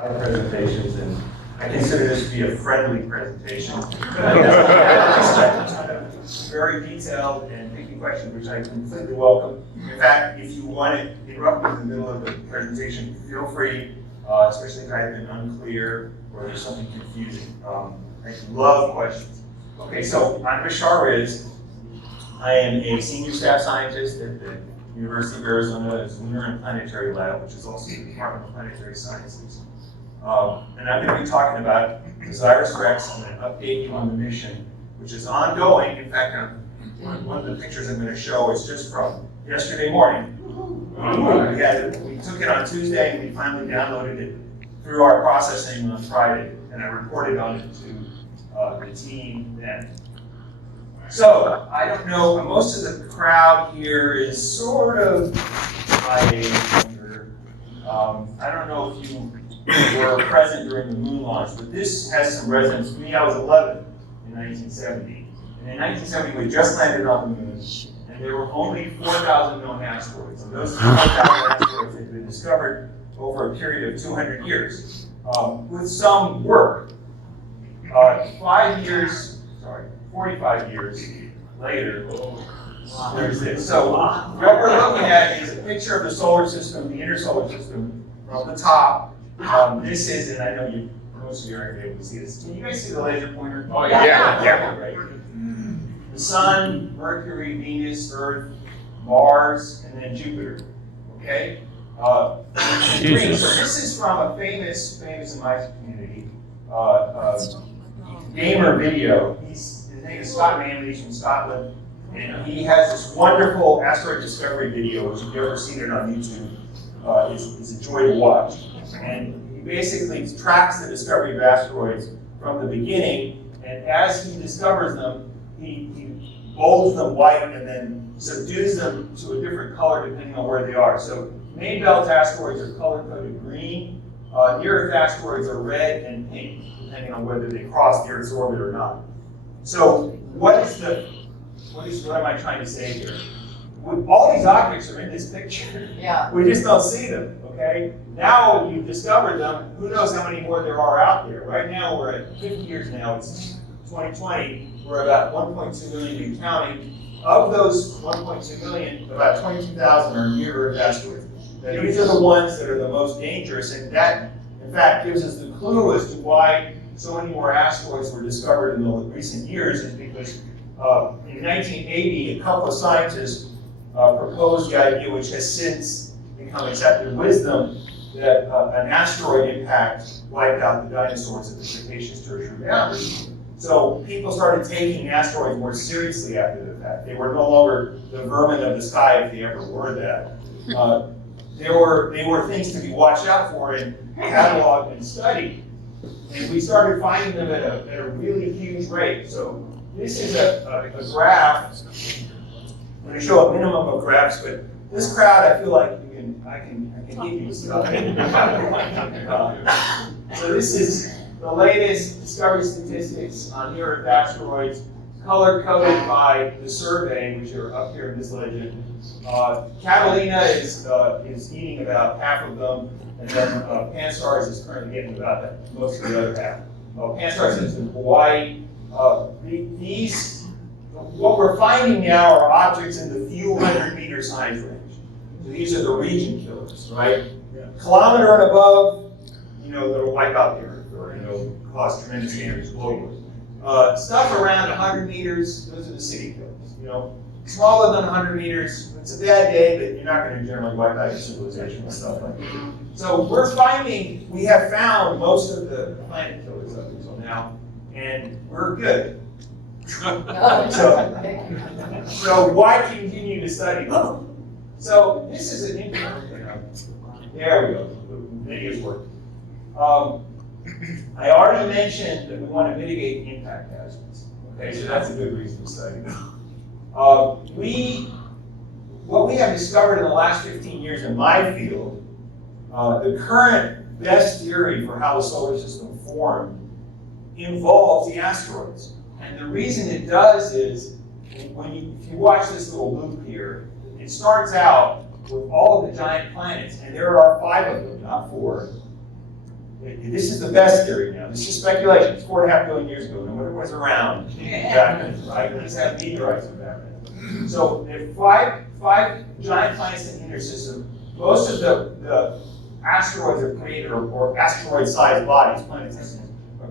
presentations, and I consider this to be a friendly presentation. Very detailed and picky questions, which I completely welcome. In fact, if you want to interrupt me in the middle of the presentation, feel free, especially if I've been unclear or there's something confusing. I love questions. Okay, so I'm Bashar Riz. I am a senior staff scientist at the University of Arizona's Lunar and Planetary Lab, which is also the Department of Planetary Sciences. And I'm going to be talking about Osiris Rex and then update you on the mission, which is ongoing. In fact, one of the pictures I'm going to show is just from yesterday morning. We took it on Tuesday and we finally downloaded it through our processing on Friday, and I reported on it to the team then. So, I don't know, most of the crowd here is sort of my age. I don't know if you were present during the moon launch, but this has some resonance. For me, I was 11 in 1970. And in 1970, we just landed on the moon, and there were only 4,000 known asteroids. And those 4,000 asteroids had been discovered over a period of 200 years, with some work. 45 years later, there's this. So what we're looking at is a picture of the solar system, the inner solar system, from the top. This is, and I know most of you aren't able to see this. Can you guys see the laser pointer? Oh yeah. Right. The Sun, Mercury, Venus, Earth, Mars, and then Jupiter. Okay. Green. So this is from a famous in my community, gamer video. His name is Scott Manley. He's from Scotland, and he has this wonderful asteroid discovery video, which if you've ever seen it on YouTube, is a joy to watch. And he basically tracks the discovery of asteroids from the beginning, and as he discovers them, he bolds them white and then subdues them to a different color depending on where they are. So main belt asteroids are color-coded green. Near-Earth asteroids are red and pink, depending on whether they cross the Earth's orbit or not. So what am I trying to say here? All these objects are in this picture. Yeah. We just don't see them, okay? Now you've discovered them, who knows how many more there are out there. Right now we're at 50 years now, it's 2020, we're about 1.2 million and counting. Of those 1.2 million, about 22,000 are near-Earth asteroids. Now, these are the ones that are the most dangerous, and that, in fact, gives us the clue as to why so many more asteroids were discovered in the recent years, is because in 1980, a couple of scientists proposed the idea, which has since become accepted wisdom, that an asteroid impact wiped out the dinosaurs at the Cretaceous Tertiary boundary. So people started taking asteroids more seriously after the fact. They were no longer the vermin of the sky, if they ever were that. They were things to be watched out for and cataloged and studied. And we started finding them at a really huge rate. So this is a graph. I'm going to show a minimum of graphs, but this crowd, I feel like I can give you stuff. So this is the latest discovery statistics on near-Earth asteroids, color-coded by the survey, which are up here in this legend. Catalina is eating about half of them, and then Pan-STARRS is currently getting about most of the other half. Pan-STARRS is in Hawaii. What we're finding now are objects in the few hundred-meter size range. So these are the region killers, right? Kilometer and above, that'll wipe out the Earth or cause tremendous damage globally. Stuff around 100 meters, those are the city killers. Smaller than 100 meters, it's a bad day, but you're not going to generally wipe out your civilization and stuff like that. So we have found most of the planet killers up until now, and we're good. So why continue to study them? So this is an there we go. The video's working. I already mentioned that we want to mitigate the impact hazards. Okay, so that's a good reason to study them. What we have discovered in the last 15 years in my field, the current best theory for how the solar system formed involves the asteroids. And the reason it does is, if you watch this little loop here, it starts out with all of the giant planets, and there are 5 of them, not 4. this is the best theory now. This is speculation. It's 4.5 billion years ago. No one was around back then, right? Let's have meteorites from back then. So there are five giant planets in the inner system. Most of the asteroids are created, or asteroid-sized bodies, planets,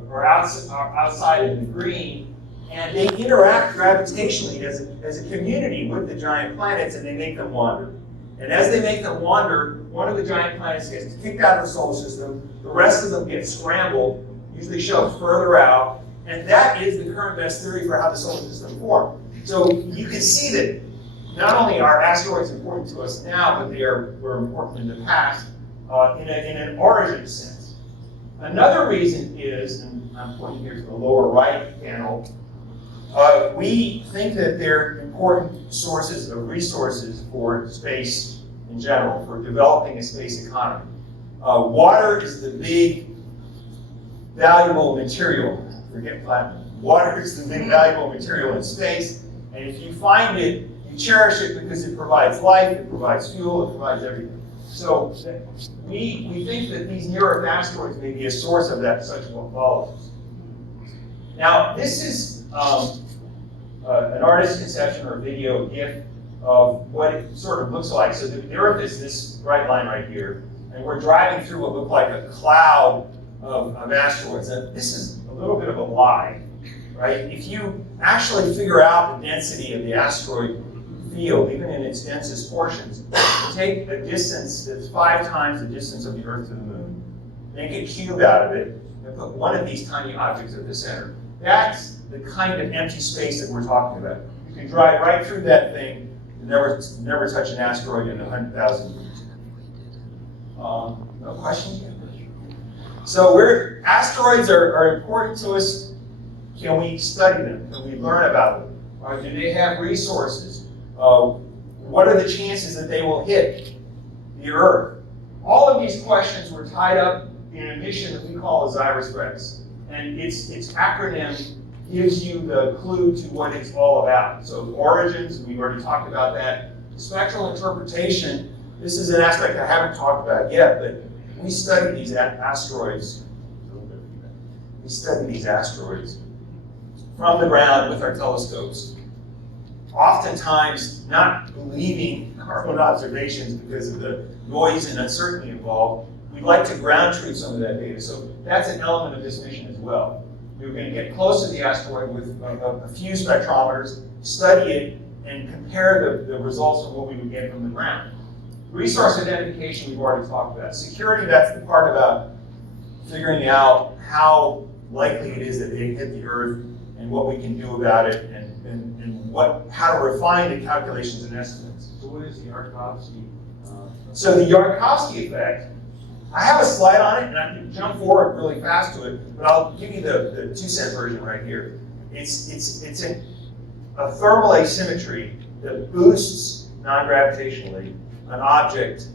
are outside in the green, and they interact gravitationally as a community with the giant planets, and they make them wander. And as they make them wander, one of the giant planets gets kicked out of the solar system, the rest of them get scrambled, usually shoved further out, and that is the current best theory for how the solar system formed. So you can see that not only are asteroids important to us now, but were important in the past in an origin sense. Another reason is, and I'm pointing here to the lower right panel, we think that they're important sources of resources for space in general, for developing a space economy. Water is the big, valuable material. Forget platinum. Water is the big, valuable material in space, and if you find it, you cherish it because it provides life, it provides fuel, it provides everything. So we think that these near-Earth asteroids may be a source of that such volatiles. Now, this is an artist's conception or a video GIF of what it sort of looks like. So the Earth is this bright line right here, and we're driving through what looks like a cloud of asteroids. And this is a little bit of a lie, right? If you actually figure out the density of the asteroid field, even in its densest portions, take a distance that's 5 times the distance of the Earth to the Moon, make a cube out of it, and put one of these tiny objects at the center. That's the kind of empty space that we're talking about. You can drive right through that thing and never touch an asteroid in 100,000 years. No questions yet? So asteroids are important to us. Can we study them? Can we learn about them? Or do they have resources? What are the chances that they will hit the Earth? All of these questions were tied up in a mission that we call Osiris. And its acronym gives you the clue to what it's all about. So origins, we've already talked about that. Spectral interpretation, this is an aspect I haven't talked about yet, but we study these asteroids. We study these asteroids from the ground with our telescopes. Oftentimes not believing our own observations because of the noise and uncertainty involved. We'd like to ground truth some of that data. So that's an element of this mission as well. We're going to get close to the asteroid with a few spectrometers, study it, and compare the results of what we would get from the ground. Resource identification we've already talked about. Security, that's the part about figuring out how likely it is that they hit the Earth and what we can do about it, and how to refine the calculations and estimates. So what is the Yarkovsky? So the Yarkovsky effect, I have a slide on it, and I can jump forward really fast to it, but I'll give you the 2-cent version right here. It's a thermal asymmetry that boosts non-gravitationally an object,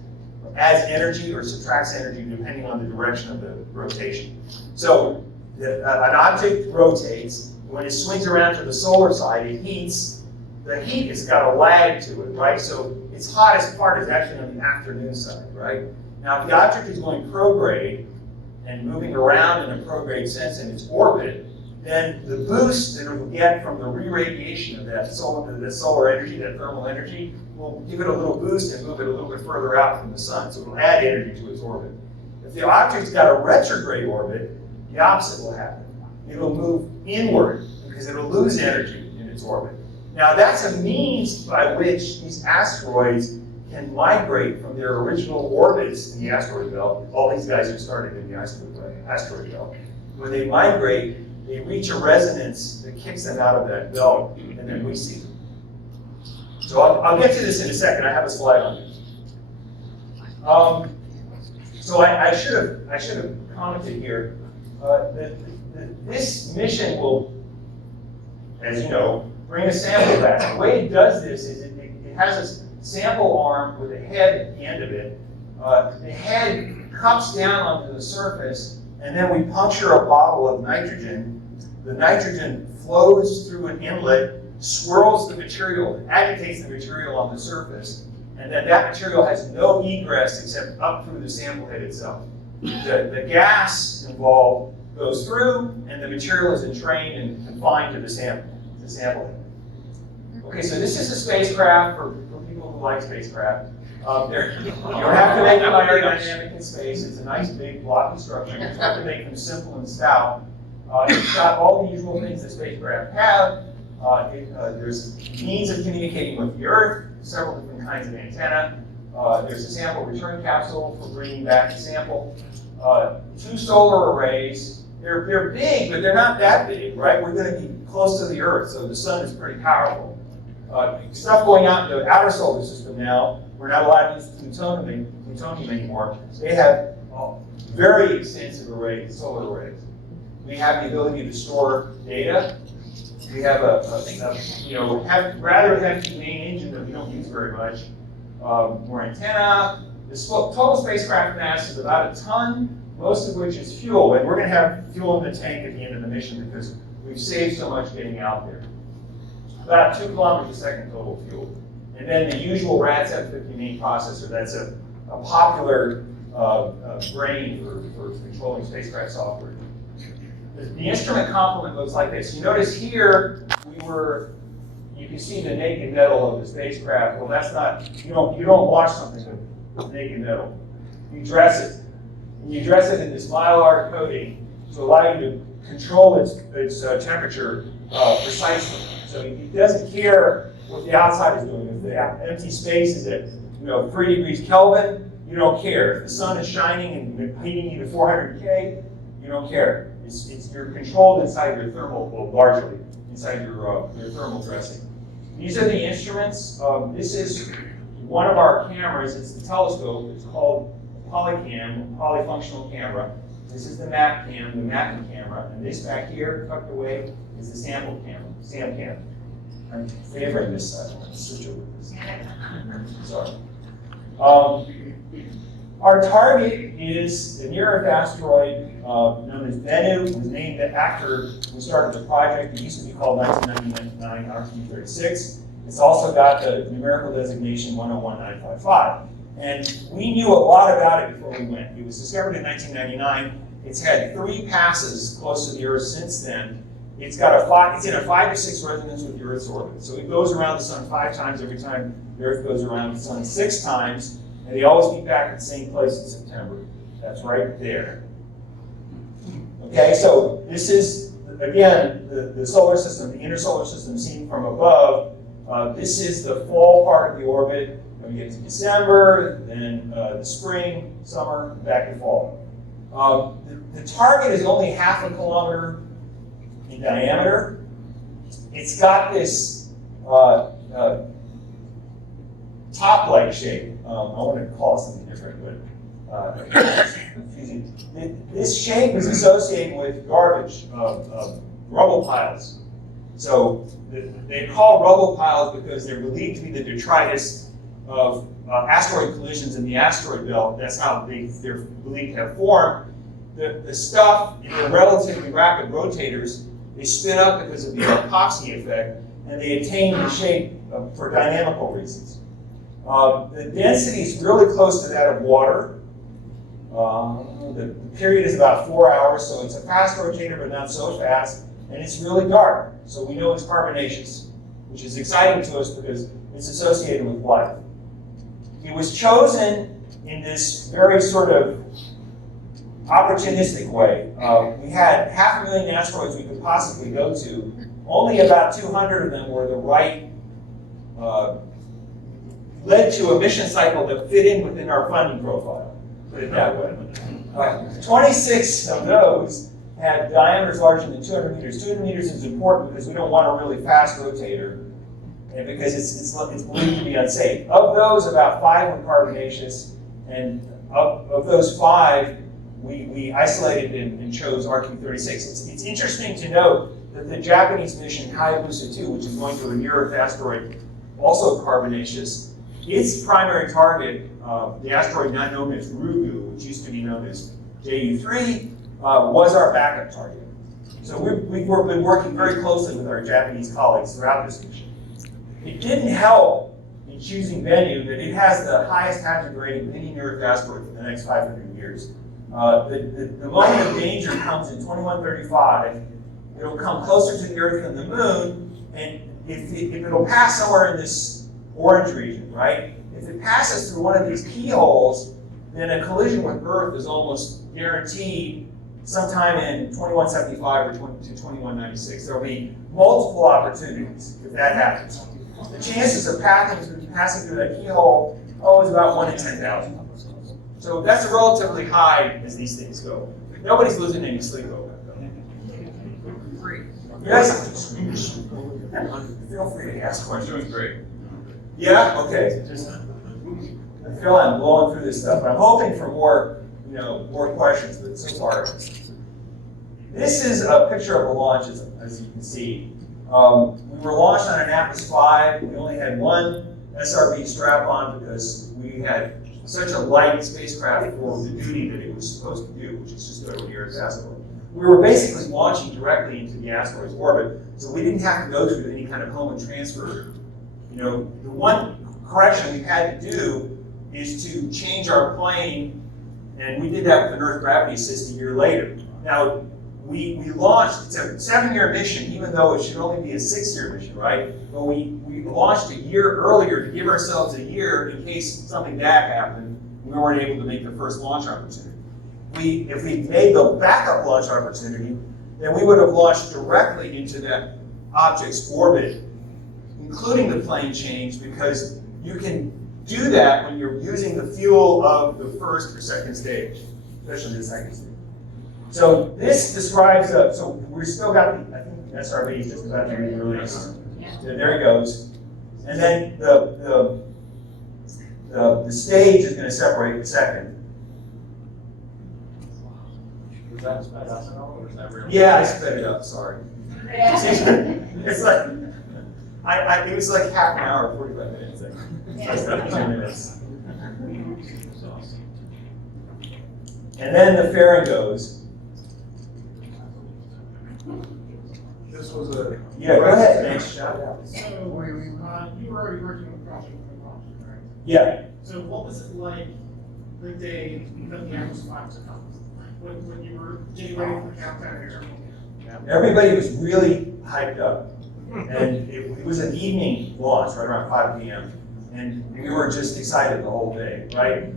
adds energy or subtracts energy depending on the direction of the rotation. So an object rotates. When it swings around to the solar side, it heats. The heat has got a lag to it, right? So its hottest part is actually on the afternoon side, right? Now, if the object is going prograde and moving around in a prograde sense in its orbit, then the boost that it will get from the re-radiation of that solar energy, that thermal energy, will give it a little boost and move it a little bit further out from the sun. So it will add energy to its orbit. If the object's got a retrograde orbit, the opposite will happen. It'll move inward because it'll lose energy in its orbit. Now that's a means by which these asteroids can migrate from their original orbits in the asteroid belt. All these guys are started in the asteroid belt. When they migrate, they reach a resonance that kicks them out of that belt, and then we see them. So I'll get to this in a second. I have a slide on it. So I should have commented here. This mission will, as you know, bring a sample back. The way it does this is it has a sample arm with a head at the end of it. The head cups down onto the surface, and then we puncture a bottle of nitrogen. The nitrogen flows through an inlet, swirls the material, agitates the material on the surface, and then that material has no egress except up through the sample head itself. the gas involved goes through, and the material is entrained and confined to the sample. Okay, so this is a spacecraft for people who like spacecraft. You don't have to make them aerodynamic in space. It's a nice big blocky structure. You just have to make them simple and stout. It's got all the usual things that spacecraft have. There's means of communicating with the Earth, several different kinds of antenna. There's a sample return capsule for bringing back the sample. 2 solar arrays. They're big, but they're not that big, right? We're going to be close to the Earth, so the sun is pretty powerful. Stuff going out in the outer solar system now, we're not allowed to use plutonium anymore. They have very extensive arrays, solar arrays. We have the ability to store data. We have rather hefty main engine that we don't use very much. More antenna. The total spacecraft mass is about 1 ton, most of which is fuel. And we're going to have fuel in the tank at the end of the mission because we've saved so much getting out there. About 2 kilometers a second total fuel. And then the usual RAD-750 main processor. That's a popular brain for controlling spacecraft software. The instrument complement looks like this. You notice here, you can see the naked metal of the spacecraft. Well, that's not, you don't wash something with naked metal. You dress it. And you dress it in this mylar coating to allow you to control its temperature precisely. So it doesn't care what the outside is doing. If the empty space is at 3 degrees Kelvin, you don't care. If the sun is shining and heating you to 400 K, you don't care. You're controlled inside your thermal, well, largely inside your thermal dressing. These are the instruments. This is one of our cameras. It's the telescope. It's called Polycam, polyfunctional camera. This is the map cam, the mapping camera, and this back here, tucked away, is the sample camera, SamCam. I'm favoring this side. I'm going to switch over this. Sorry. Our target is the near-Earth asteroid known as Bennu. It was named after we started the project. It used to be called 1999 RQ36. It's also got the numerical designation 101955. And we knew a lot about it before we went. It was discovered in 1999. It's had 3 passes close to the Earth since then. It's in a 5 to 6 resonance with the Earth's orbit. So it goes around the sun 5 times every time the Earth goes around the sun 6 times. And they always meet back at the same place in September. That's right there. Okay, so this is, again, the solar system, the inner solar system seen from above. This is the fall part of the orbit. Then we get to December, then the spring, summer, back to fall. The target is only 0.5 kilometer in diameter. It's got this top-like shape. I want to call it something different, but confusing. This shape is associated with garbage, rubble piles. So they're called rubble piles because they're believed to be the detritus of asteroid collisions in the asteroid belt. That's how they're believed to have formed. The stuff in the relatively rapid rotators, they spin up because of the epoxy effect, and they attain the shape for dynamical reasons. The density is really close to that of water. The period is about 4 hours, so it's a fast rotator, but not so fast, and it's really dark. So we know it's carbonaceous, which is exciting to us because it's associated with life. It was chosen in this very sort of opportunistic way. We had 500,000 asteroids we could possibly go to. Only about 200 of them were the right, led to a mission cycle that fit in within our funding profile, put it that way. 26 of those had diameters larger than 200 meters. 200 meters is important because we don't want a really fast rotator, and because it's believed to be unsafe. Of those, about 5 were carbonaceous, and of those 5, we isolated and chose RQ36. It's interesting to note that the Japanese mission Hayabusa 2, which is going to a near-Earth asteroid, also carbonaceous, its primary target, the asteroid not known as Ryugu, which used to be known as JU3, was our backup target. So we've been working very closely with our Japanese colleagues throughout this mission. It didn't help in choosing Bennu that it has the highest hazard rating of any near-Earth asteroid for the next 500 years. The moment of danger comes in 2135. It'll come closer to the Earth than the Moon, and if it'll pass somewhere in this orange region, right? If it passes through one of these keyholes, then a collision with Earth is almost guaranteed sometime in 2175 or to 2196. There'll be multiple opportunities if that happens. The chances of passing through that keyhole is about 1 in 10,000. So that's relatively high as these things go. Nobody's losing any sleep over it, though. You guys, feel free to ask questions. Great. Yeah? Okay. I feel I'm blowing through this stuff, but I'm hoping for more questions, but so far. This is a picture of a launch, as you can see. We were launched on an Atlas V. We only had one SRB strap-on because we had such a light spacecraft for the duty that it was supposed to do, which is just go to the Earth's asteroid. We were basically launching directly into the asteroid's orbit, so we didn't have to go through any kind of home and transfer. The one correction we had to do is to change our plane, and we did that with an Earth gravity assist a year later. Now, we launched, it's a 7-year mission, even though it should only be a 6-year mission, right? But we launched a year earlier to give ourselves a year in case something bad happened. We weren't able to make the first launch opportunity. If we made the backup launch opportunity, then we would have launched directly into that object's orbit, including the plane change, because you can do that when you're using the fuel of the first or second stage, especially the second stage. So this describes, so we've still got I think the SRB is just about to be released. So there it goes. And then the stage is going to separate the second. Was that sped up at all, or is that really? Yeah, I sped it up, sorry. It's like, it was like half an hour, 45 minutes. Like 2 minutes. And then the fairing goes. This was a... Yeah, go ahead, thanks, shout out. So, you were already working on the project when you launched, right? Yeah. So what was it like the day that the Atlas V took off? When you were getting ready for the countdown here? Everybody was really hyped up. And it was an evening launch, right around 5 p.m. And we were just excited the whole day, right?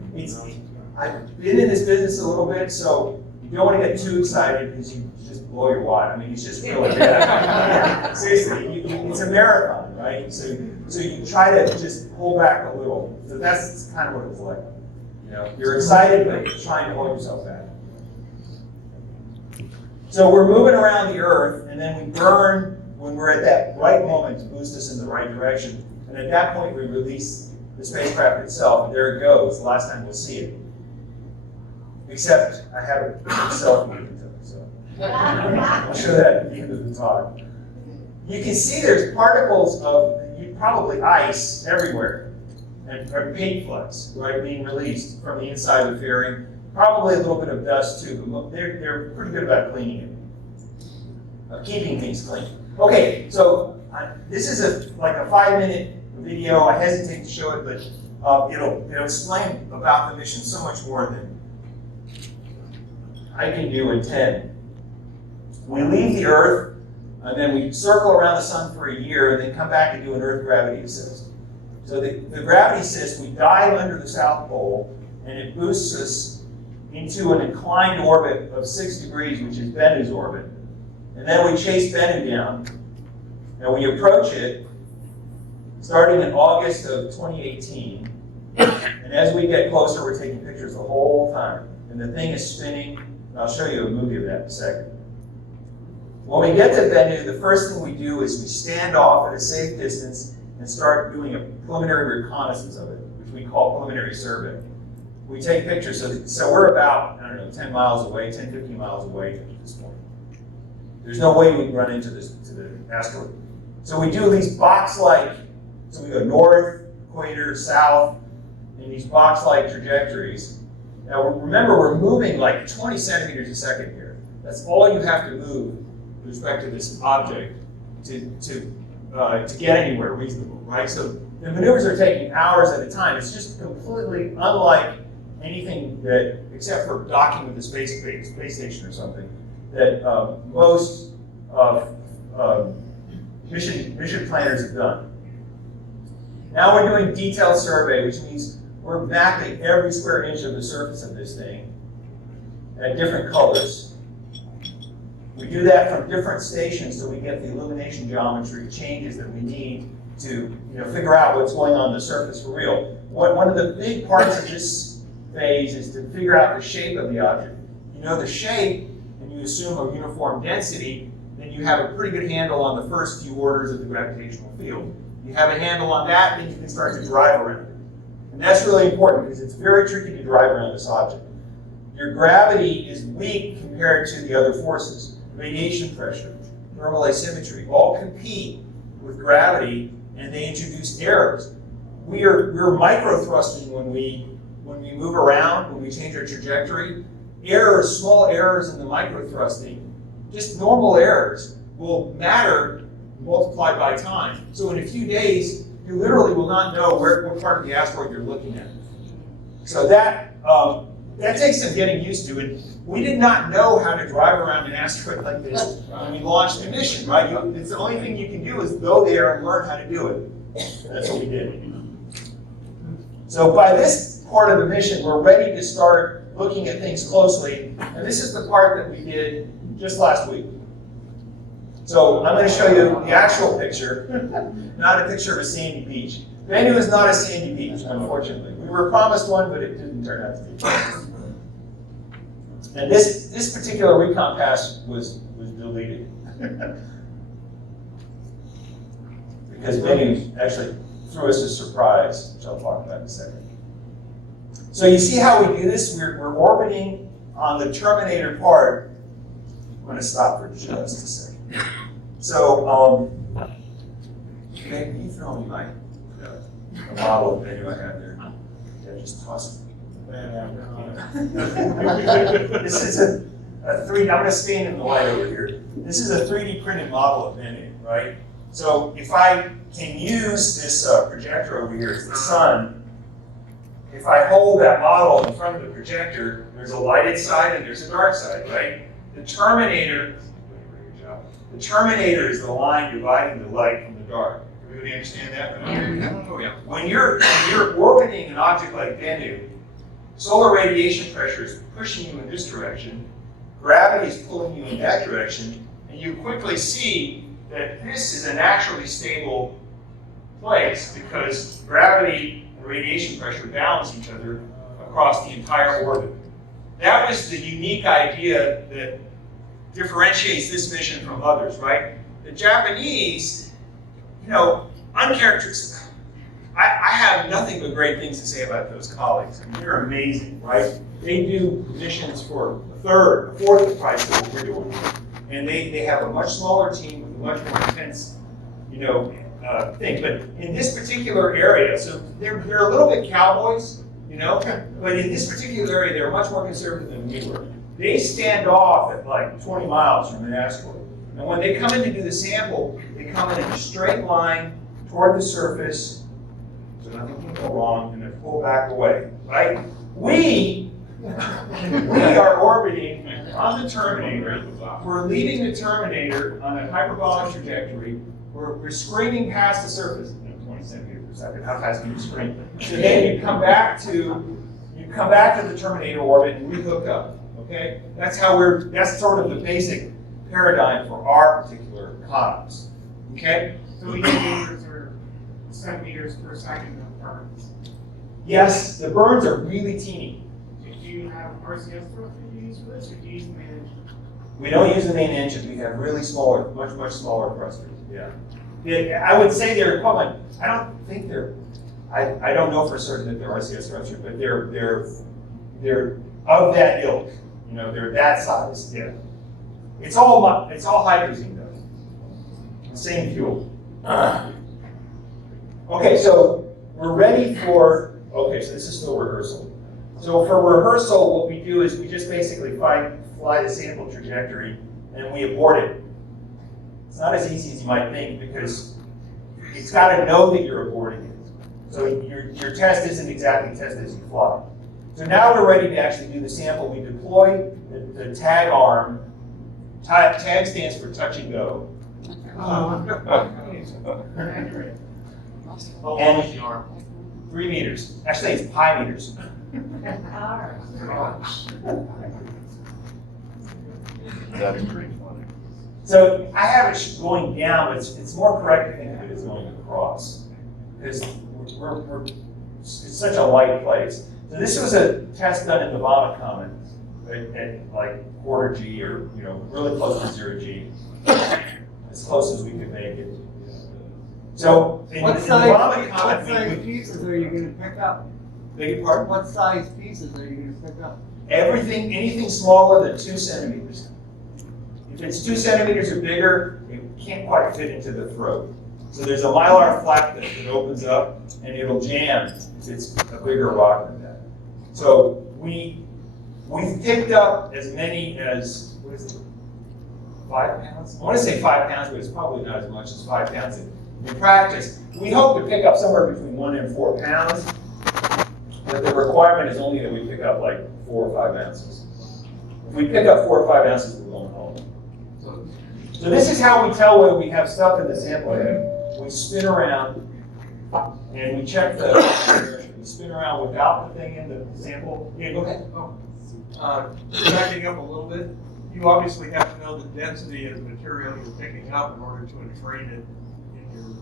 I've been in this business a little bit, so you don't want to get too excited because you just blow your wad. I mean, it's just really bad. Seriously, it's a marathon, right? So you try to just pull back a little. So that's kind of what it was like. You're excited, but you're trying to hold yourself back. So we're moving around the Earth, and then we burn when we're at that right moment to boost us in the right direction. And at that point, we release the spacecraft itself, and there it goes. The last time we'll see it. Except I have a selfie with it, so I'll show that at the end of the talk. You can see there's particles of probably ice everywhere, and paint flux, right, being released from the inside of the fairing. Probably a little bit of dust too, but they're pretty good about cleaning it, keeping things clean. Okay, so this is like a 5-minute video. I hesitate to show it, but it'll explain about the mission so much more than I can do in 10. We leave the Earth, and then we circle around the sun for a year, and then come back and do an Earth gravity assist. So the gravity assist, we dive under the South Pole, and it boosts us into an inclined orbit of 6 degrees, which is Bennu's orbit. And then we chase Bennu down, and we approach it starting in August of 2018. And as we get closer, we're taking pictures the whole time. And the thing is spinning. I'll show you a movie of that in a second. When we get to Bennu, the first thing we do is we stand off at a safe distance and start doing a preliminary reconnaissance of it, which we call preliminary survey. We take pictures, so we're about, 10 miles away, 10, 15 miles away at this point. There's no way we can run into the asteroid. So we do these box-like, so we go north, equator, south, in these box-like trajectories. Now remember, we're moving like 20 centimeters a second here. That's all you have to move with respect to this object to get anywhere reasonable, right? So the maneuvers are taking hours at a time. It's just completely unlike anything that, except for docking with the space station or something, that most mission planners have done. Now we're doing detailed survey, which means we're mapping every square inch of the surface of this thing at different colors. We do that from different stations so we get the illumination geometry changes that we need to figure out what's going on the surface for real. One of the big parts of this phase is to figure out the shape of the object. You know the shape, and you assume a uniform density, then you have a pretty good handle on the first few orders of the gravitational field. You have a handle on that, then you can start to drive around it. And that's really important because it's very tricky to drive around this object. Your gravity is weak compared to the other forces. Radiation pressure, thermal asymmetry, all compete with gravity, and they introduce errors. We're micro-thrusting when we move around, when we change our trajectory. Errors, small errors in the micro-thrusting, just normal errors, will matter multiplied by time. So in a few days, you literally will not know what part of the asteroid you're looking at. So that takes some getting used to. And we did not know how to drive around an asteroid like this when we launched the mission, right? It's the only thing you can do is go there and learn how to do it. That's what we did. So by this part of the mission, we're ready to start looking at things closely. And this is the part that we did just last week. So I'm going to show you the actual picture, not a picture of a sandy beach. Bennu is not a sandy beach, unfortunately. We were promised one, but it didn't turn out to be. And this particular recon pass was deleted. Because Bennu actually threw us a surprise, which I'll talk about in a second. So you see how we do this? We're orbiting on the terminator part. I'm going to stop for just a second. So, can you throw me the model of Bennu I have there? Yeah, just toss it. This is a 3D, I'm going to stand in the light over here. This is a 3D printed model of Bennu, right? So if I can use this projector over here, it's the sun. If I hold that model in front of the projector, there's a lighted side and there's a dark side, right? The terminator is the line dividing the light from the dark. Everybody understand that? Oh, yeah. When you're orbiting an object like Bennu, solar radiation pressure is pushing you in this direction, gravity is pulling you in that direction, and you quickly see that this is a naturally stable place because gravity and radiation pressure balance each other across the entire orbit. That was the unique idea that differentiates this mission from others, right? The Japanese, uncharacteristic. I have nothing but great things to say about those colleagues. I mean, they're amazing, right? They do missions for a third, a fourth of the price of what we're doing. And they have a much smaller team with a much more intense, thing. But in this particular area, so they're a little bit cowboys, but in this particular area, they're much more conservative than we were. They stand off at like 20 miles from an asteroid. And when they come in to do the sample, they come in a straight line toward the surface, so nothing can go wrong, and then pull back away, right? We are orbiting on the terminator. We're leaving the terminator on a hyperbolic trajectory. We're screaming past the surface. 20 centimeters per second. How fast can you scream? So then you come back to the terminator orbit and rehook up. Okay, that's sort of the basic paradigm for our particular columns. Okay? So we get meters or centimeters per second of burns. Yes, the burns are really teeny. Do you have RCS thrust that you use for this, or do you use the main engine? We don't use the main engine. We have really smaller, much smaller thrusters. Yeah. I would say they're equivalent. I don't think they're. I don't know for certain that they're RCS thrusters, but they're of that ilk. They're that size. Yeah. It's all hydrazine though. Same fuel. Okay, so we're ready for. Okay, so this is still rehearsal. So for rehearsal, what we do is we just basically fly the sample trajectory and we abort it. It's not as easy as you might think because it's got to know that you're aborting it. So your test isn't exactly tested as you fly. So now we're ready to actually do the sample. We deploy the tag arm. Tag stands for touch and go. And the arm. 3 meters. Actually, it's pi meters. That'd be pretty funny. So I have it going down, but it's more correct to think of it as going across. Because it's such a light place. So this was a test done in the vomit comet at like quarter G or really close to 0 G. As close as we could make it. So in the vomit comet, size pieces are you going to pick up? beg your pardon? What size pieces are you going to pick up? Anything smaller than 2 centimeters. If it's 2 centimeters or bigger, it can't quite fit into the throat. So there's a mylar flap that opens up and it'll jam if it's a bigger rock than that. So we've picked up as many as, what is it, 5 pounds? I want to say 5 pounds, but it's probably not as much as 5 pounds in practice. We hope to pick up somewhere between 1 and 4 pounds, but the requirement is only that we pick up like 4 or 5 ounces. If we pick up 4 or 5 ounces, we're going home. So this is how we tell whether we have stuff in the sample head. We spin around and we check the we spin around without the thing in the sample. Yeah, go ahead. Backing up a little bit, you obviously have to know the density of the material you're picking up in order to entrain it in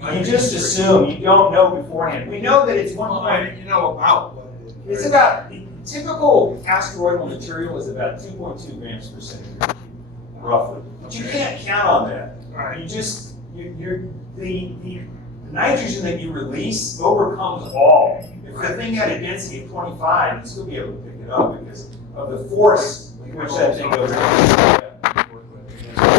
your. You just assume, you don't know beforehand. We know that it's one Well, point. you know about what it is. It's about, the typical asteroidal material is about 2.2 grams per centimeter, roughly. But you can't count on that. Right. You just, the nitrogen that you release overcomes all. If the thing had a density of 25, you'd still be able to pick it up because of the force with which that thing goes down.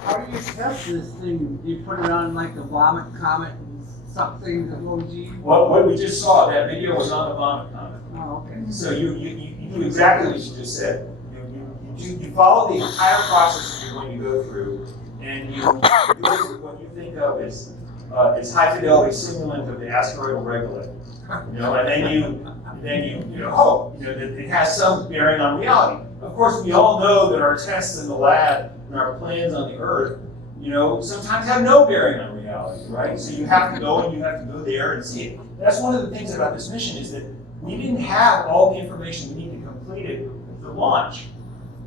How do you test this thing? You put it on like a vomit comet and suck things at low G? What we just saw, that video was on the vomit comet. Oh, okay. So you do exactly what you just said. You follow the entire process that you're going to go through, and you do what you think of as high fidelity simulant of the asteroidal regolith. And then you hope that it has some bearing on reality. Of course, we all know that our tests in the lab and our plans on the Earth, sometimes have no bearing on reality, right? So you have to go there and see it. That's one of the things about this mission is that we didn't have all the information we needed to complete it the launch.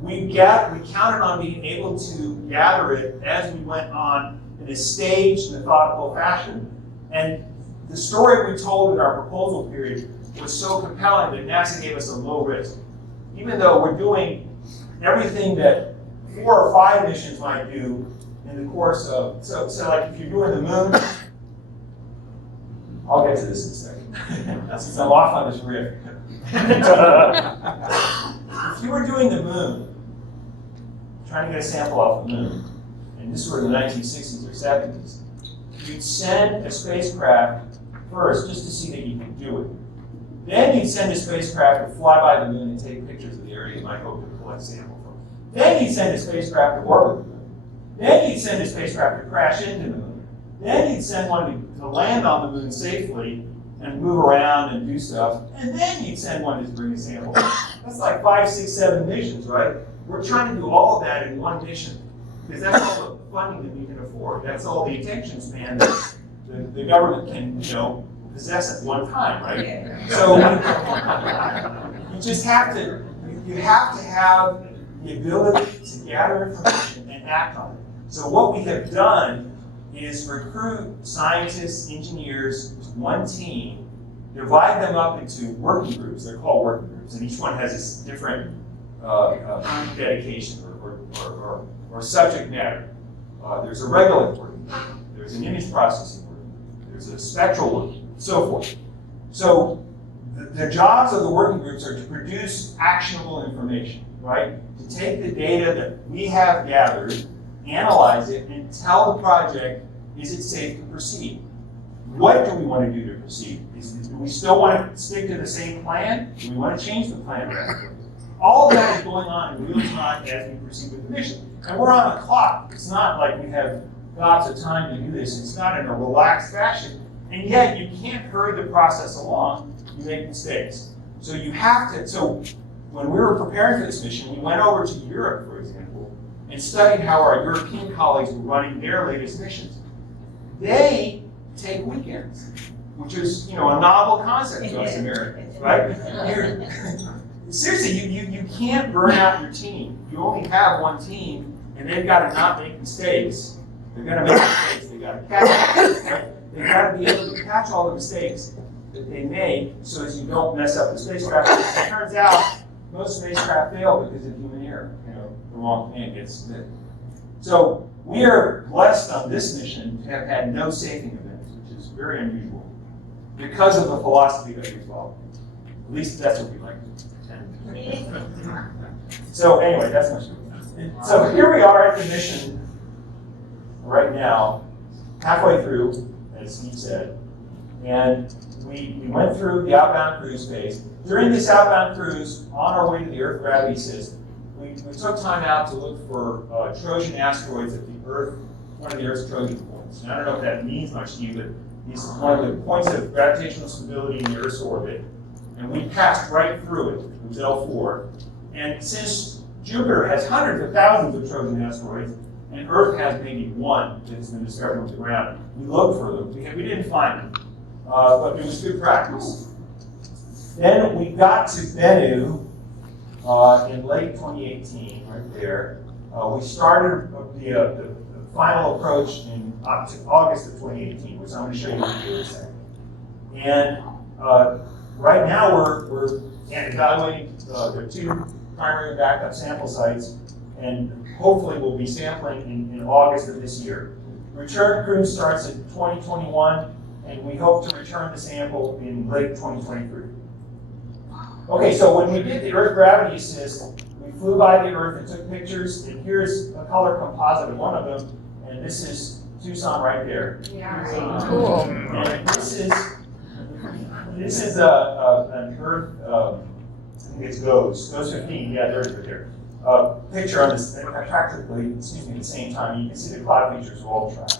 We counted on being able to gather it as we went on in a staged, methodical fashion. And the story we told in our proposal period was so compelling that NASA gave us a low risk. Even though we're doing everything that 4 or 5 missions might do in the course of, so like if you're doing the moon, I'll get to this in a second, since I'm off on this riff. If you were doing the moon, trying to get a sample off the moon, and this were in the 1960s or 70s, you'd send a spacecraft first just to see that you could do it. Then you'd send a spacecraft to fly by the moon and take pictures of the area you might hope to collect a sample from. Then you'd send a spacecraft to orbit the moon. Then you'd send a spacecraft to crash into the moon. Then you'd send one to land on the moon safely and move around and do stuff. And then you'd send one to bring a sample. That's like 5, 6, 7 missions, right? We're trying to do all of that in one mission because that's all the funding that we can afford. That's all the attention span that the government can, possess at one time, right? So you just have to, you have to have the ability to gather information and act on it. So what we have done is recruit scientists, engineers to one team, divide them up into working groups. They're called working groups, and each one has this different dedication or subject matter. There's a regolith working group, there's an image processing working group, there's a spectral working group, and so forth. So the jobs of the working groups are to produce actionable information, right? To take the data that we have gathered, analyze it, and tell the project, is it safe to proceed? What do we want to do to proceed? Do we still want to stick to the same plan? Do we want to change the plan radically? All of that is going on in real time as we proceed with the mission. And we're on a clock. It's not like we have lots of time to do this. It's not in a relaxed fashion. And yet, you can't hurry the process along. You make mistakes. So you have to, so when we were preparing for this mission, we went over to Europe, for example, and studied how our European colleagues were running their latest missions. They take weekends, which is, you know, a novel concept to us Americans, right? Seriously, you can't burn out your team. You only have one team, and they've got to not make mistakes. They're going to make mistakes. They've got to catch them, right? They've got to be able to catch all the mistakes that they make so as you don't mess up the spacecraft. It turns out most spacecraft fail because of human error. You know, the wrong command gets submitted. So we are blessed on this mission to have had no safing events, which is very unusual, because of the philosophy that we follow. At least that's what we like to pretend. So anyway, that's my story. So here we are at the mission right now, halfway through, as Steve said, and we went through the outbound cruise phase. During this outbound cruise, on our way to the Earth gravity system, we took time out to look for Trojan asteroids at the Earth, one of the Earth's Trojan points. And I don't know if that means much to you, but these are one of the points of gravitational stability in the Earth's orbit. And we passed right through it. It was L4. And since Jupiter has hundreds of thousands of Trojan asteroids, and Earth has maybe one that has been discovered on the ground, we looked for them. We didn't find them, but it was good practice. Then we got to Bennu in late 2018, right there. We started the final approach in August of 2018, which I'm going to show you in a second. And right now we're evaluating the two primary and backup sample sites, and hopefully we'll be sampling in August of this year. Return cruise starts in 2021, and we hope to return the sample in late 2023. Okay, so when we did the Earth gravity assist, we flew by the Earth and took pictures, and here's a color composite of one of them, and this is Tucson right there. Yeah. Cool. And this is an Earth, I think it's GOES 15, yeah, there's right there. Picture on this, practically, at the same time. You can see the cloud features of all the tracks.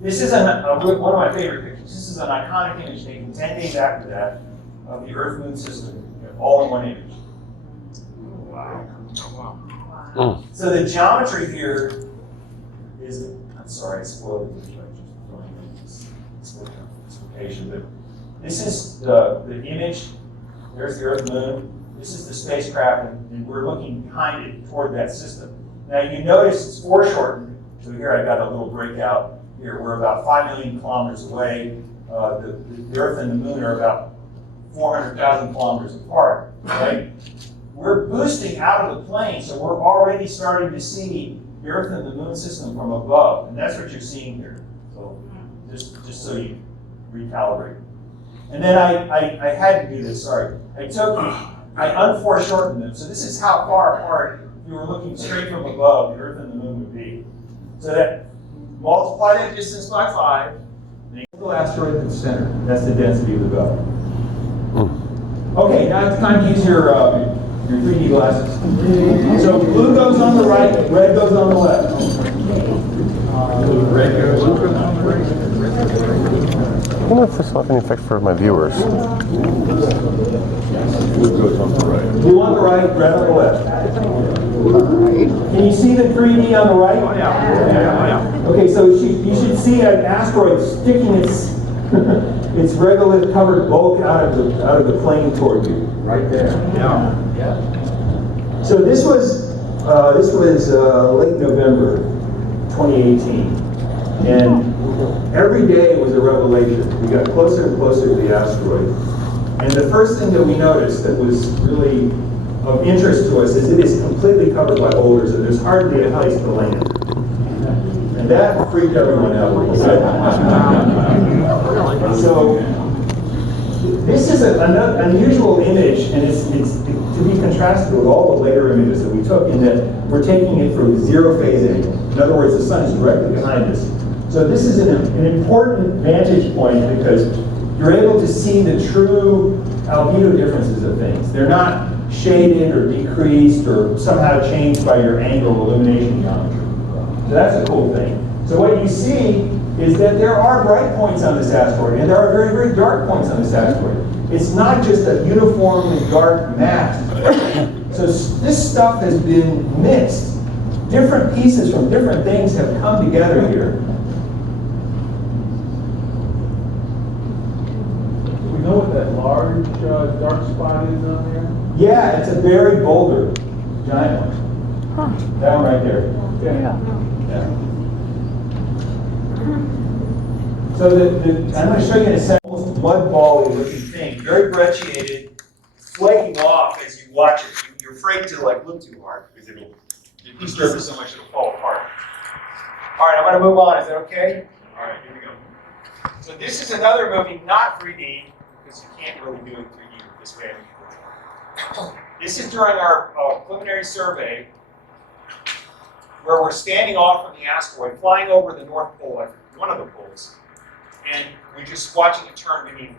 This is one of my favorite pictures. This is an iconic image taken 10 days after that of the Earth-Moon system, all in one image. Wow. So the geometry here is, I'm sorry, I spoiled it by just throwing in this explication, but this is the image. There's the Earth-Moon. This is the spacecraft, and we're looking behind it toward that system. Now you notice it's foreshortened. So here I've got a little breakout here. We're about 5 million kilometers away. The Earth and the Moon are about 400,000 kilometers apart, right? We're boosting out of the plane, so we're already starting to see the Earth and the Moon system from above, and that's what you're seeing here. So just so you recalibrate. And then I had to do this, sorry. I unforeshortened them. So this is how far apart, if you were looking straight from above, the Earth and the Moon would be. So that, multiply that distance by 5, and you put the asteroid in the center. That's the density of the belt. Okay, now it's time to use your 3D glasses. So blue goes on the right, red goes on the left. Red goes on the left. I wonder if this will have any effect for my viewers. Blue goes on the right. Blue on the right, red on the left. Can you see the 3D on the right? Oh, yeah. Okay, so you should see an asteroid sticking its its regolith covered bulk out of the plane toward you, right there. Yeah. So this was late November 2018, and every day was a revelation. We got closer and closer to the asteroid. And the first thing that we noticed that was really of interest to us is it is completely covered by boulders, and there's hardly a place to land. And that freaked everyone out a little bit. So this is an unusual image, and it's to be contrasted with all the later images that we took in that we're taking it from zero phase angle. In other words, the sun is directly behind us. So this is an important vantage point because you're able to see the true albedo differences of things. They're not shaded or decreased or somehow changed by your angle of illumination geometry. So that's a cool thing. So what you see is that there are bright points on this asteroid, and there are very, very dark points on this asteroid. It's not just a uniformly dark mass. So this stuff has been mixed. Different pieces from different things have come together here. Do we know what that large dark spot is on there? Yeah, it's a buried boulder, giant one. That one right there. Yeah. So I'm going to show you an almost mud ball looking thing, very brecciated, flaking off as you watch it. You're afraid to like look too hard because it'll surface so much it'll fall apart. All right, I'm going to move on. Is that okay? All right, here we go. So this is another movie, not 3D, because you can't really do it 3D this way. This is during our preliminary survey, where we're standing off from the asteroid, flying over the North Pole, one of the poles, and we're just watching it turn beneath us.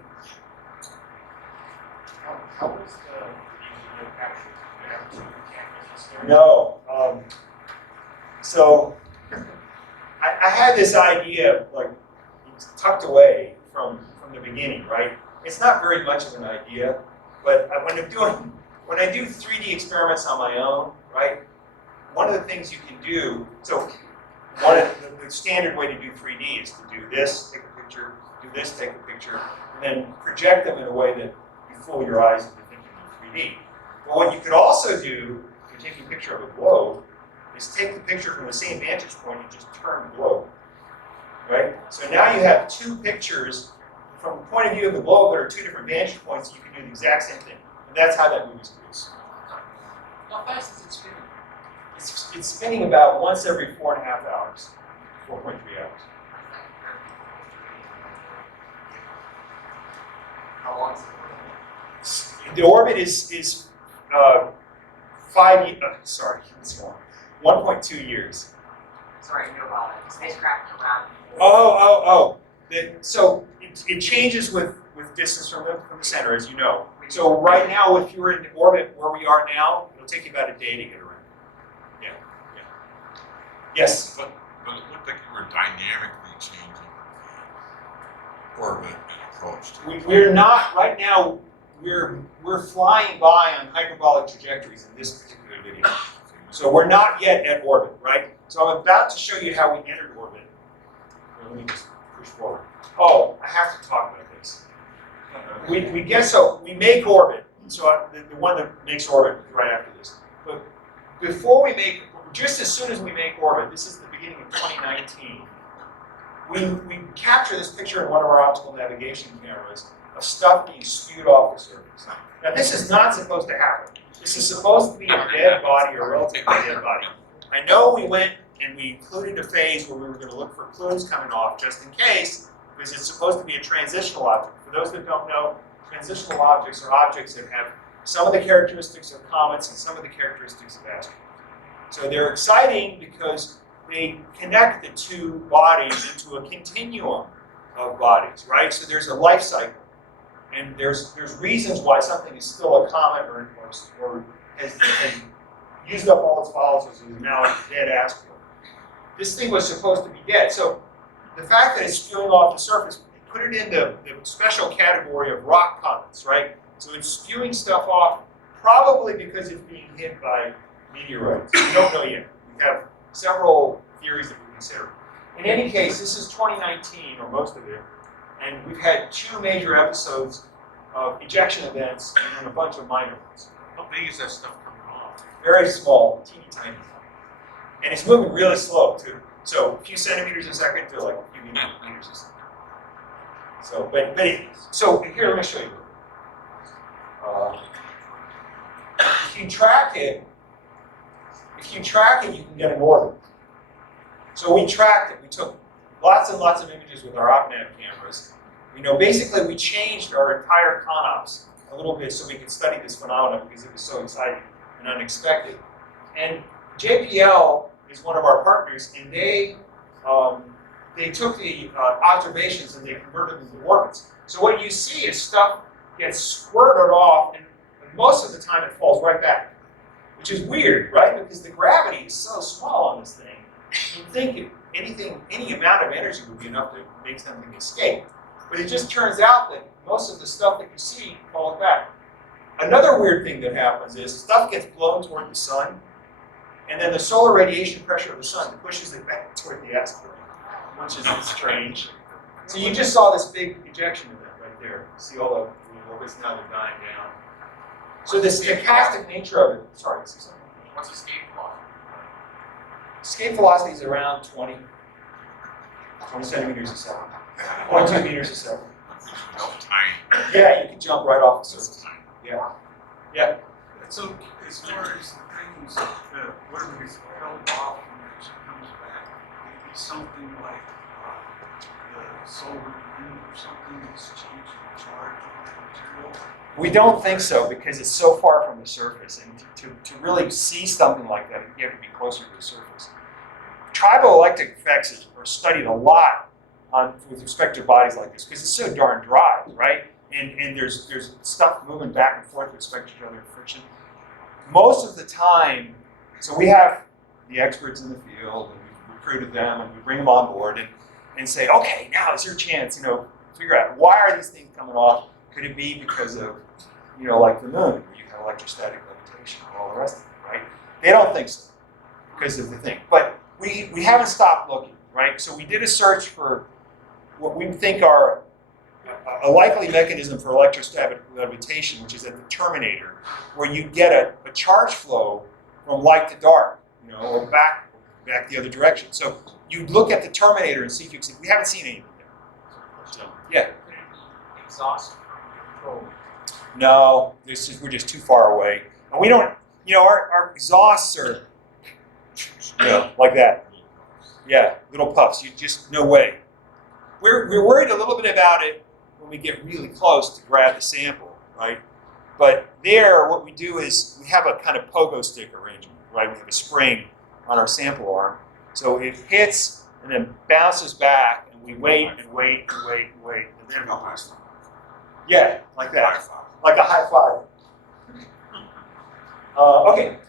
How was the video capture? No. So I had this idea, like, tucked away from the beginning, right? It's not very much of an idea, but when I do 3D experiments on my own, right? One of the things you can do, so the standard way to do 3D is to do this, take a picture, do this, take a picture, and then project them in a way that you fool your eyes into thinking of 3D. But what you could also do, if you're taking a picture of a globe, is take the picture from the same vantage point and just turn the globe, right? So now you have two pictures from the point of view of the globe that are two different vantage points. You can do the exact same thing, and that's how that movie's produced. How fast is it spinning? It's spinning about once every 4.5 hours, 4.3 hours. How long is it? The orbit is 1.2 years. Sorry, no about it. Spacecraft around. So it changes with distance from the center, as you know. So right now, if you're in orbit where we are now, it'll take you about a day to get around. Yeah. Yes. But it looked like you were dynamically changing orbit and approach to it. We're not right now. We're flying by on hyperbolic trajectories in this particular video. So we're not yet at orbit, right? So I'm about to show you how we entered orbit. Let me just push forward. Oh, I have to talk about this. We make orbit. So the one that makes orbit is right after this. But before we make, just as soon as we make orbit, this is the beginning of 2019. We capture this picture in one of our optical navigation cameras of stuff being spewed off the surface. Now this is not supposed to happen. This is supposed to be a dead body or relatively dead body. I know we went and we included a phase where we were going to look for clues coming off just in case, because it's supposed to be a transitional object. For those that don't know, transitional objects are objects that have some of the characteristics of comets and some of the characteristics of asteroids. So they're exciting because they connect the two bodies into a continuum of bodies, right? So there's a life cycle. And there's reasons why something is still a comet or has used up all its volatiles and is now a dead asteroid. This thing was supposed to be dead. So the fact that it's spewing off the surface, put it in the special category of rock comets, right? So it's spewing stuff off probably because it's being hit by meteorites. We don't know yet. We have several theories that we consider. In any case, this is 2019, or most of it, and we've had two major episodes of ejection events and then a bunch of minor ones. How big is that stuff coming off? Very small, teeny tiny. And it's moving really slow, too. So a few centimeters a second to like a few meters a second. So here, let me show you. If you track it, you can get an orbit. So we tracked it. We took lots and lots of images with our OpNav cameras. Basically we changed our entire ConOps a little bit so we could study this phenomenon because it was so exciting and unexpected. And JPL is one of our partners, and they took the observations and they converted them to orbits. So what you see is stuff gets squirted off, and most of the time it falls right back, which is weird, right? Because the gravity is so small on this thing. You'd think any amount of energy would be enough to make something escape. But it just turns out that most of the stuff that you see falls back. Another weird thing that happens is stuff gets blown toward the sun, and then the solar radiation pressure of the sun pushes it back toward the asteroid, which is strange. So you just saw this big ejection event right there. See all the orbits now they're dying down. So the stochastic nature of it, sorry, see something? What's escape velocity? Escape velocity is around 20 centimeters a second. 0.2 meters a second. Tiny. Yeah, you can jump right off the surface. Yeah. Yeah. So as far as the things, whatever is held off and it comes back, it be something like the solar wind or something that's changing the charge of the material? We don't think so because it's so far from the surface, and to really see something like that, you have to be closer to the surface. Tribal electric effects are studied a lot with respect to bodies like this because it's so darn dry, right? And there's stuff moving back and forth with respect to each other, friction. Most of the time, so we have the experts in the field, and we've recruited them, and we bring them on board and say, okay, now is your chance, figure out why are these things coming off? Could it be because of, like the moon, where you have electrostatic levitation and all the rest of it, right? They don't think so because of the thing. But we haven't stopped looking, right? So we did a search for what we think are a likely mechanism for electrostatic levitation, which is at the terminator, where you get a charge flow from light to dark, or back the other direction. So you look at the terminator and see if you can see. We haven't seen anything there. So, yeah. Exhaust control. No, we're just too far away. And we don't, our exhausts are, like that. Yeah, little puffs. You just, no way. We're worried a little bit about it when we get really close to grab the sample, right? But there, what we do is we have a kind of pogo stick arrangement, right? We have a spring on our sample arm. So it hits and then bounces back, and we wait and wait and wait and wait. And then yeah, like that. Like a high five. Okay,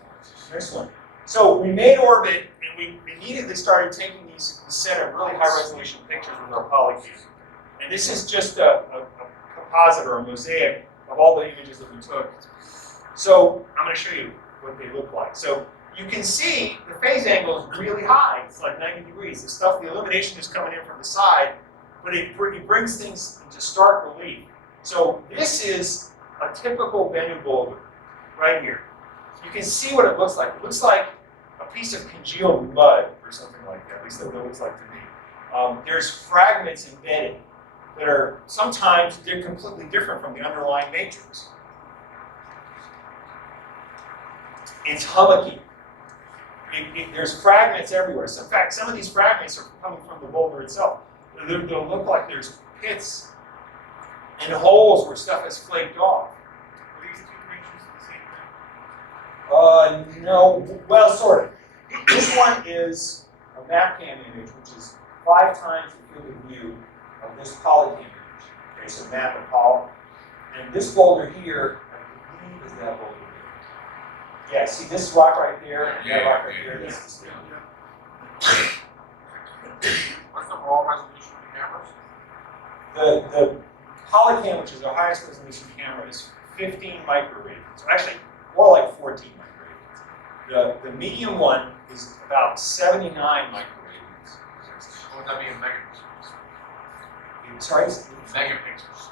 next one. So we made orbit, and we immediately started taking these set of really high resolution pictures with our polycam. And this is just a composite or a mosaic of all the images that we took. So I'm going to show you what they look like. So you can see the phase angle is really high. It's like 90 degrees. The illumination is coming in from the side, but it brings things into stark relief. So this is a typical Bennu boulder right here. You can see what it looks like. It looks like a piece of congealed mud or something like that. At least that's what it looks like to me. There's fragments embedded that are sometimes they're completely different from the underlying matrix. It's hummocky. There's fragments everywhere. So in fact, some of these fragments are coming from the boulder itself. They'll look like there's pits and holes where stuff has flaked off. Are these two pictures the same thing? No, well, sort of. This one is a mapcam image, which is 5 times the field of view of this polycam image. Okay, so map of poly. And this boulder here, I believe, is that boulder here. Yeah, see this rock right there, and that rock right there. This is What's the raw resolution of the cameras? the polycam, which is our highest resolution camera, is 15 microradians. So actually, more like 14 microradians. The medium one is about 79 microradians. What would that be in megapixels? Sorry? Megapixels.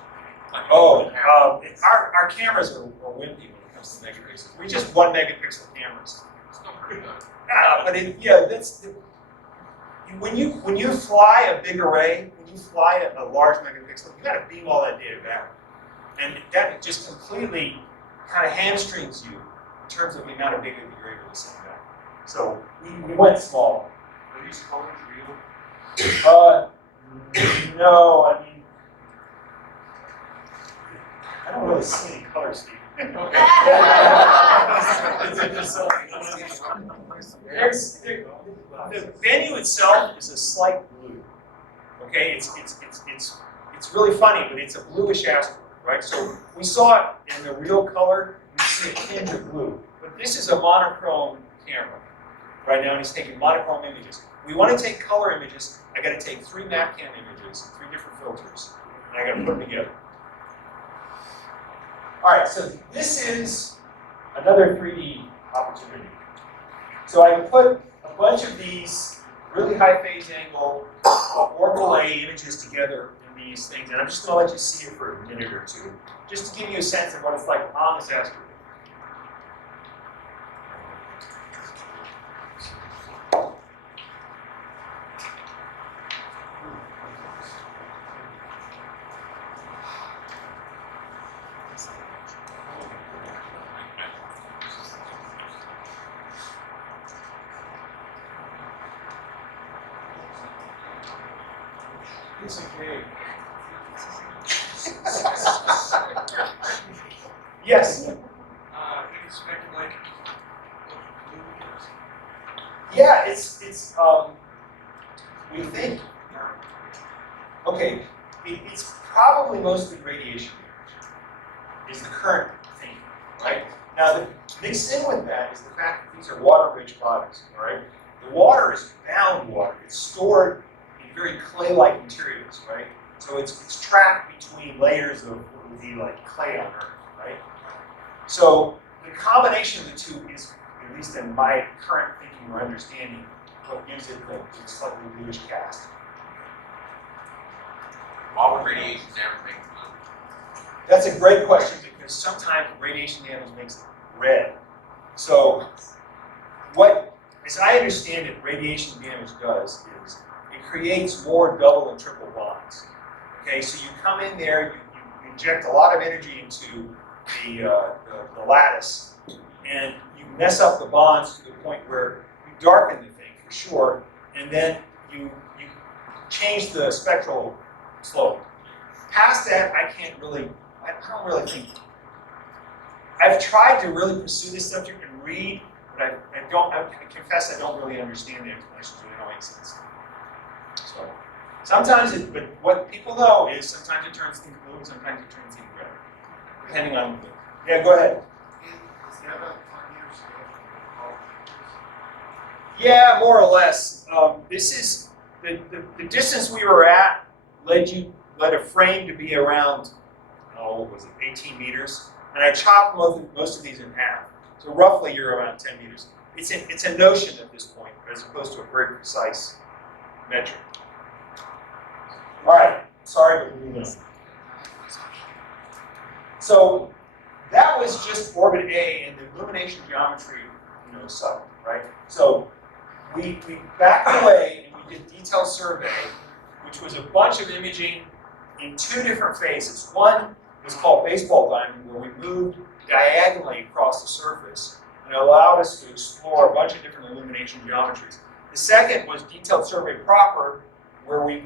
Our cameras are wimpy when it comes to megapixels. We just 1 megapixel cameras. Still pretty good. But when you fly a big array, when you fly a large megapixel, you got to beam all that data back, and that just completely kind of hamstrings you in terms of the amount of data that you're able to send back. So we went small. Are these colors real? No, I mean, I don't really see any color, Steve. The Bennu itself is a slight blue. Okay, it's really funny, but it's a bluish asteroid, right? So we saw it in the real color. You see a tinge of blue, but this is a monochrome camera, right now, and he's taking monochrome images. We want to take color images. I got to take 3 MapCam images, 3 different filters, and I got to put them together. All right, so this is another 3D opportunity. So I can put a bunch of these really high phase angle orbital A images together in these things, and I'm just going to let you see it for a minute or two, just to give you a sense of what it's like on this asteroid. It's okay. Yes? Any speculation? Yeah, it's we think, okay, it's probably mostly radiation is the current thing, right? Now, mixed in with that is the fact that these are water-rich bodies, all right? The water is bound water. It's stored in very clay-like materials, right? So it's trapped between layers of what would be like clay on Earth, right? So the combination of the two is, at least in my current thinking or understanding, what gives it the slightly bluish cast. Why would radiation damage make it blue? That's a great question because sometimes radiation damage makes it red. So what, as I understand it, radiation damage does is it creates more double and triple bonds. Okay, so you come in there, you inject a lot of energy into the lattice, and you mess up the bonds to the point where you darken the thing for sure, and then you change the spectral slope. Past that, I don't really think. I've tried to really pursue this subject and read, but I confess I don't really understand the explanations. They don't make sense. So sometimes but what people know is sometimes it turns things blue and sometimes it turns things red, depending on the. Yeah, go ahead. Is that a 5-year scale? Yeah, more or less. This is the distance we were at led a frame to be around, what was it, 18 meters, and I chopped most of these in half. So roughly, you're around 10 meters. It's a notion at this point, as opposed to a very precise metric. All right, sorry, but moving on. So that was just orbit A, and the illumination geometry, sucked, right? So we backed away and we did detailed survey, which was a bunch of imaging in 2 different phases. One was called baseball diamond, where we moved diagonally across the surface and allowed us to explore a bunch of different illumination geometries. The second was detailed survey proper, where we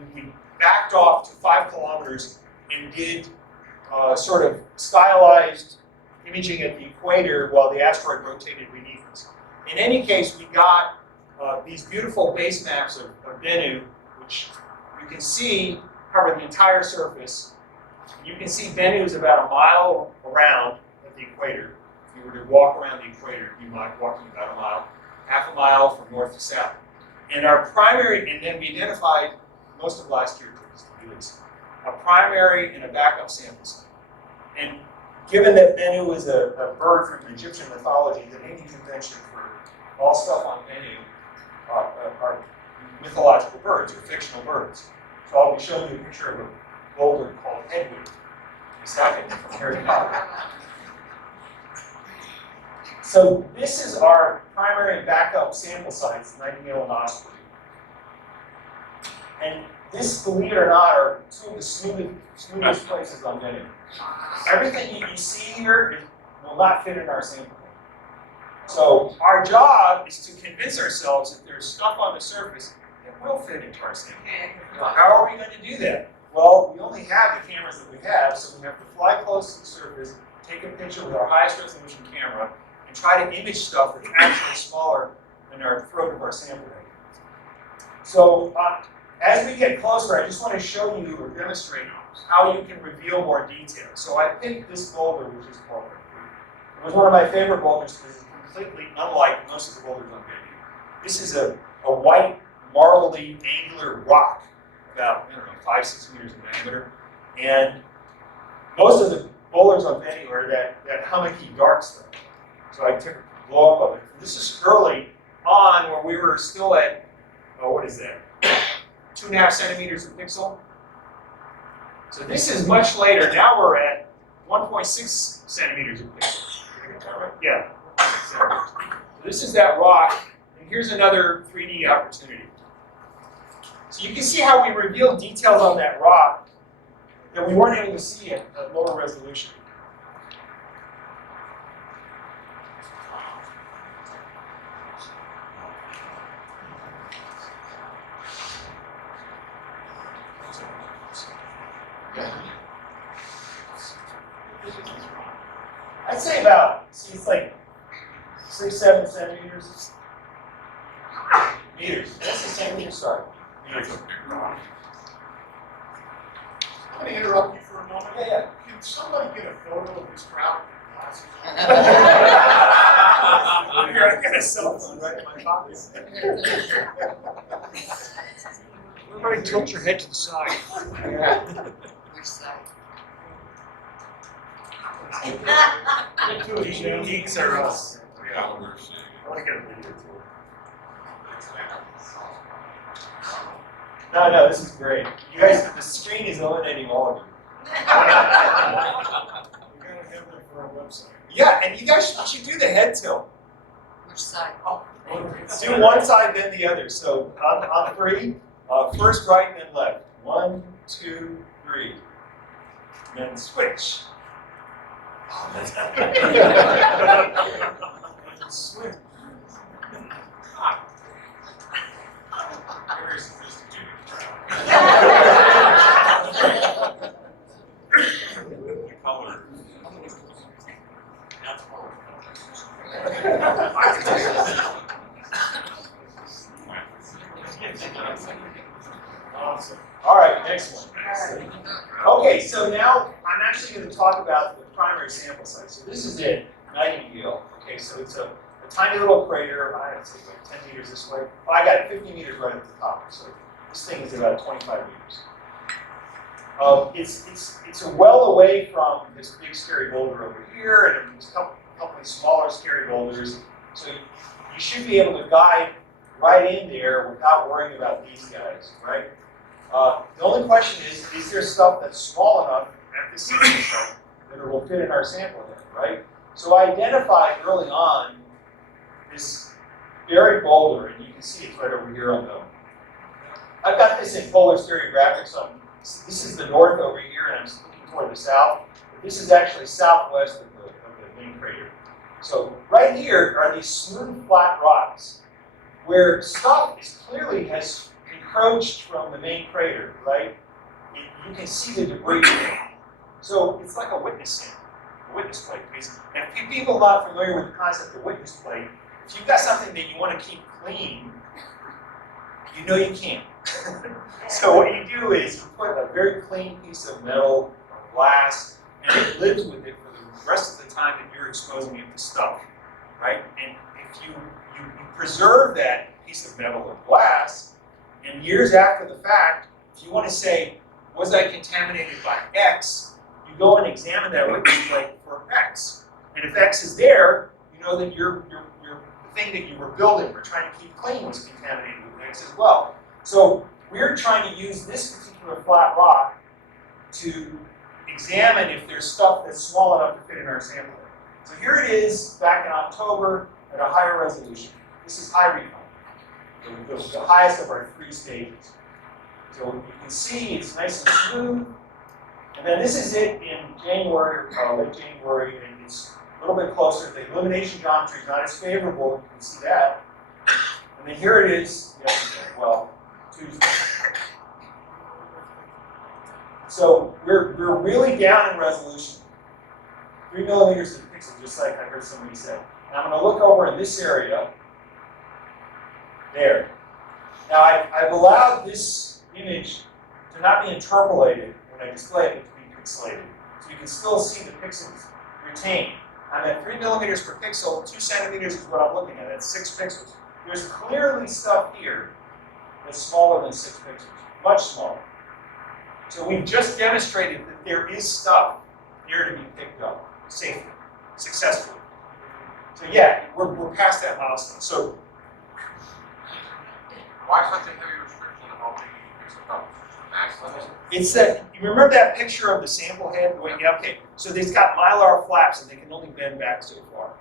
backed off to 5 kilometers and did sort of stylized imaging at the equator while the asteroid rotated beneath us. In any case, we got these beautiful base maps of Bennu, which you can see cover the entire surface. You can see Bennu is about a mile around at the equator. If you were to walk around the equator, you'd be walking about a mile, half a mile from north to south. And then we identified most of last year, at least, a primary and a backup sample site. And given that Bennu is a bird from Egyptian mythology, the naming convention for all stuff on Bennu are mythological birds or fictional birds. So I'll be showing you a picture of a boulder called Edgewood, the second from Harry Potter. So this is our primary and backup sample sites, Nightingale and Osprey. And this, believe it or not, are 2 of the smoothest places on Bennu. Everything you see here will not fit in our sample. So our job is to convince ourselves that there's stuff on the surface that will fit into our sample. How are we going to do that? Well, we only have the cameras that we have, so we have to fly close to the surface, take a picture with our highest resolution camera, and try to image stuff that's actually smaller than our throat of our sample. So as we get closer, I just want to show you or demonstrate how you can reveal more detail. So I picked this boulder, which is called, it was one of my favorite boulders because it's completely unlike most of the boulders on Bennu. This is a white, marbly, angular rock, about, I don't know, 5-6 meters in diameter. And most of the boulders on Benny are that hummocky dark stuff. So I took a blow up of it. This is early on where we were still at, oh, what is that? 2.5 centimeters a pixel. So this is much later. Now we're at 1.6 centimeters a pixel. Yeah. So this is that rock, and here's another 3D opportunity. So you can see how we revealed details on that rock that we weren't able to see at lower resolution. I'd say about, see, it's like 6-7 centimeters. Meters. That's the centimeter, sorry. That's a big rock. I'm gonna interrupt you for a moment. Yeah. Can somebody get a photo of this crowd with glasses on? Here, I've got a cell phone right in my pocket. Everybody tilt your head to the side. Which side? Geeks are us. Yeah, we're seeing I want to get a video too. No, this is great. You guys, the screen is eliminating all of you. We gotta have that for our website. Yeah, and you guys should do the head tilt. Which side? Do one side, then the other. So on 3, first right, then left. 1, 2, 3. And then switch. Switch. very sophisticated crowd. The color. That's Awesome. All right, next one. Okay, so now I'm actually going to talk about the primary sample size. So this is it, Nightingale. Okay, so it's a tiny little crater. I have to say like 10 meters this way. Well, I got 50 meters right at the top. So this thing is about 25 meters. It's a well away from this big scary boulder over here, and there's a couple of smaller scary boulders. So you should be able to guide right in there without worrying about these guys, right? The only question is there stuff that's small enough at this site that it will fit in our sample head, right? So I identified early on this buried boulder, and you can see it's right over here on the. I've got this in polar stereographic, so this is the north over here, and I'm looking toward the south. But this is actually southwest of the main crater. So right here are these smooth, flat rocks where stuff clearly has encroached from the main crater, right? You can see the debris. So it's like a witness plate, basically. And if people are not familiar with the concept of witness plate, if you've got something that you want to keep clean, you know you can't. So what you do is you put a very clean piece of metal or glass, and it lives with it for the rest of the time that you're exposing it to stuff, right? And if you preserve that piece of metal or glass, and years after the fact, if you want to say, was I contaminated by X, you go and examine that witness plate for X. And if X is there, you know that the thing that you were building or trying to keep clean was contaminated with X as well. So we're trying to use this particular flat rock to examine if there's stuff that's small enough to fit in our sample. So here it is back in October at a higher resolution. This is high recon. The highest of our 3 stages. So you can see it's nice and smooth. And then this is it in January, late January, and it's a little bit closer. The illumination geometry is not as favorable, you can see that. And then here it is, Tuesday. So we're really down in resolution. 3 millimeters per pixel, just like I heard somebody say. And I'm going to look over in this area. There. Now I've allowed this image to not be interpolated when I display it, to be pixelated. So you can still see the pixels retained. I'm at 3 millimeters per pixel, 2 centimeters is what I'm looking at. That's 6 pixels. There's clearly stuff here that's smaller than 6 pixels, much smaller. So we've just demonstrated that there is stuff here to be picked up safely, successfully. So yeah, we're past that milestone. So Why such a heavy restriction on how big you can pick up? Max limit? it's that, you remember that picture of the sample head going, yeah, okay, so they've got mylar flaps and they can only bend back so far.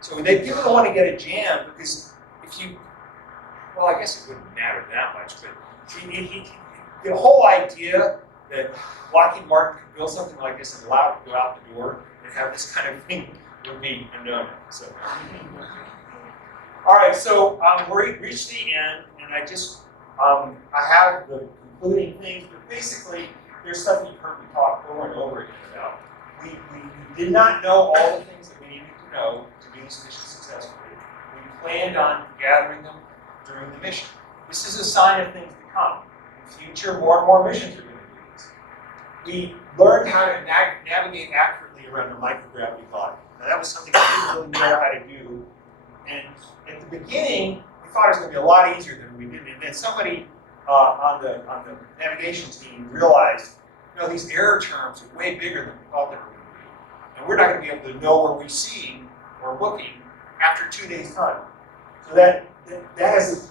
So people don't want to get it jammed because if you, well, I guess it wouldn't matter that much, but the whole idea that Lockheed Martin could build something like this and allow it to go out the door and have this kind of thing would be a no-no. So, all right, so we reached the end, and I just I have the concluding things, but basically there's stuff you've heard me talk over and over again about. We did not know all the things that we needed to know to do this mission successfully. We planned on gathering them during the mission. This is a sign of things to come. In the future, more and more missions are going to do this. We learned how to navigate accurately around a microgravity body. Now that was something we didn't really know how to do. And at the beginning, we thought it was going to be a lot easier than we did. And then somebody on the navigation team realized, you know, these error terms are way bigger than we thought they were going to be. And we're not going to be able to know where we're seeing or looking after 2 days' time. So that has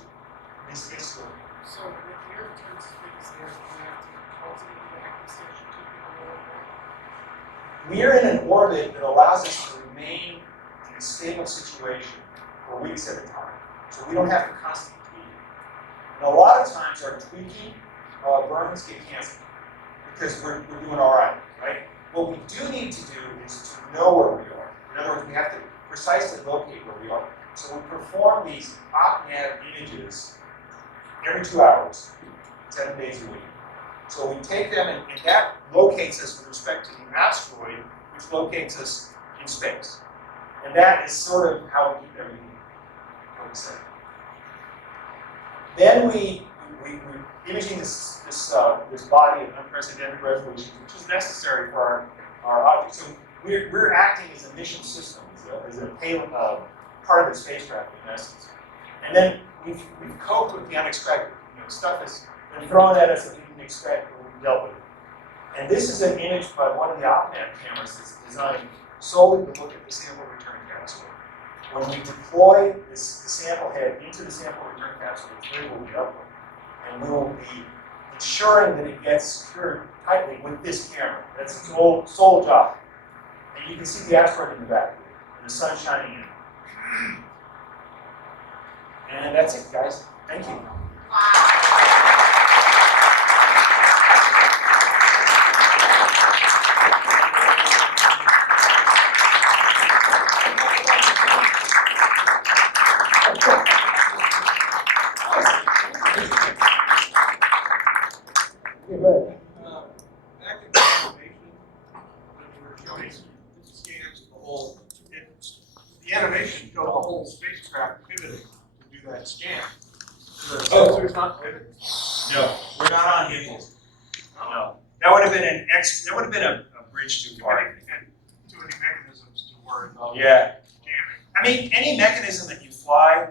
this history. So if the air turns space there, you have to cultivate the active station to people over. We are in an orbit that allows us to remain in a stable situation for weeks at a time. So we don't have to constantly tweak. And a lot of times our tweaking burns get canceled because we're doing all right, right? What we do need to do is to know where we are. In other words, we have to precisely locate where we are. So we perform these op-nav images every 2 hours, 7 days a week. So we take them, and that locates us with respect to the asteroid, which locates us in space. And that is sort of how we keep everything safe. Then we're imaging this body at unprecedented resolution, which is necessary for our object. So we're acting as a mission system, as a payload, part of the spacecraft in essence. And then we've coped with the unexpected. You know, stuff has been thrown at us that we didn't expect, but we dealt with it. And this is an image by one of the OpNav cameras that's designed solely to look at the sample return capsule. When we deploy the sample head into the sample return capsule, it will be upward. And we will be ensuring that it gets secured tightly with this camera. That's its sole job. And you can see the asteroid in the back, and the sun shining in. And that's it, guys. Thank you. Back in the animation, when we were showing scans of the whole, the animation showed the whole spacecraft pivoting to do that scan. The sensor's not pivoting. No, we're not on gimbals. No, that would have been a bridge too far. Too many mechanisms to worry about. Yeah. Jamming. I mean, any mechanism that you fly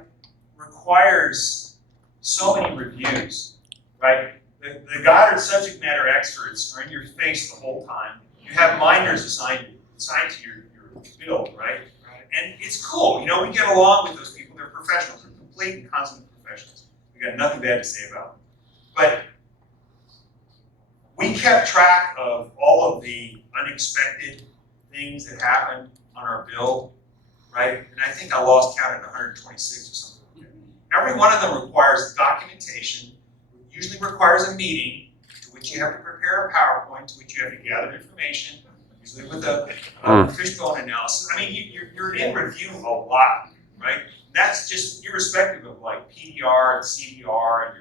requires so many reviews, right? The Goddard subject matter experts are in your face the whole time. You have minders assigned to your build, right? And it's cool. You know, we get along with those people. They're professionals. They're complete and consummate professionals. We got nothing bad to say about them. But we kept track of all of the unexpected things that happened on our build, right? And I think I lost count at 126 or something. Every one of them requires documentation, usually requires a meeting, to which you have to prepare a PowerPoint, to which you have to gather information, usually with a fishbone analysis. I mean, you're in review a lot, right? That's just irrespective of like PDR and CDR and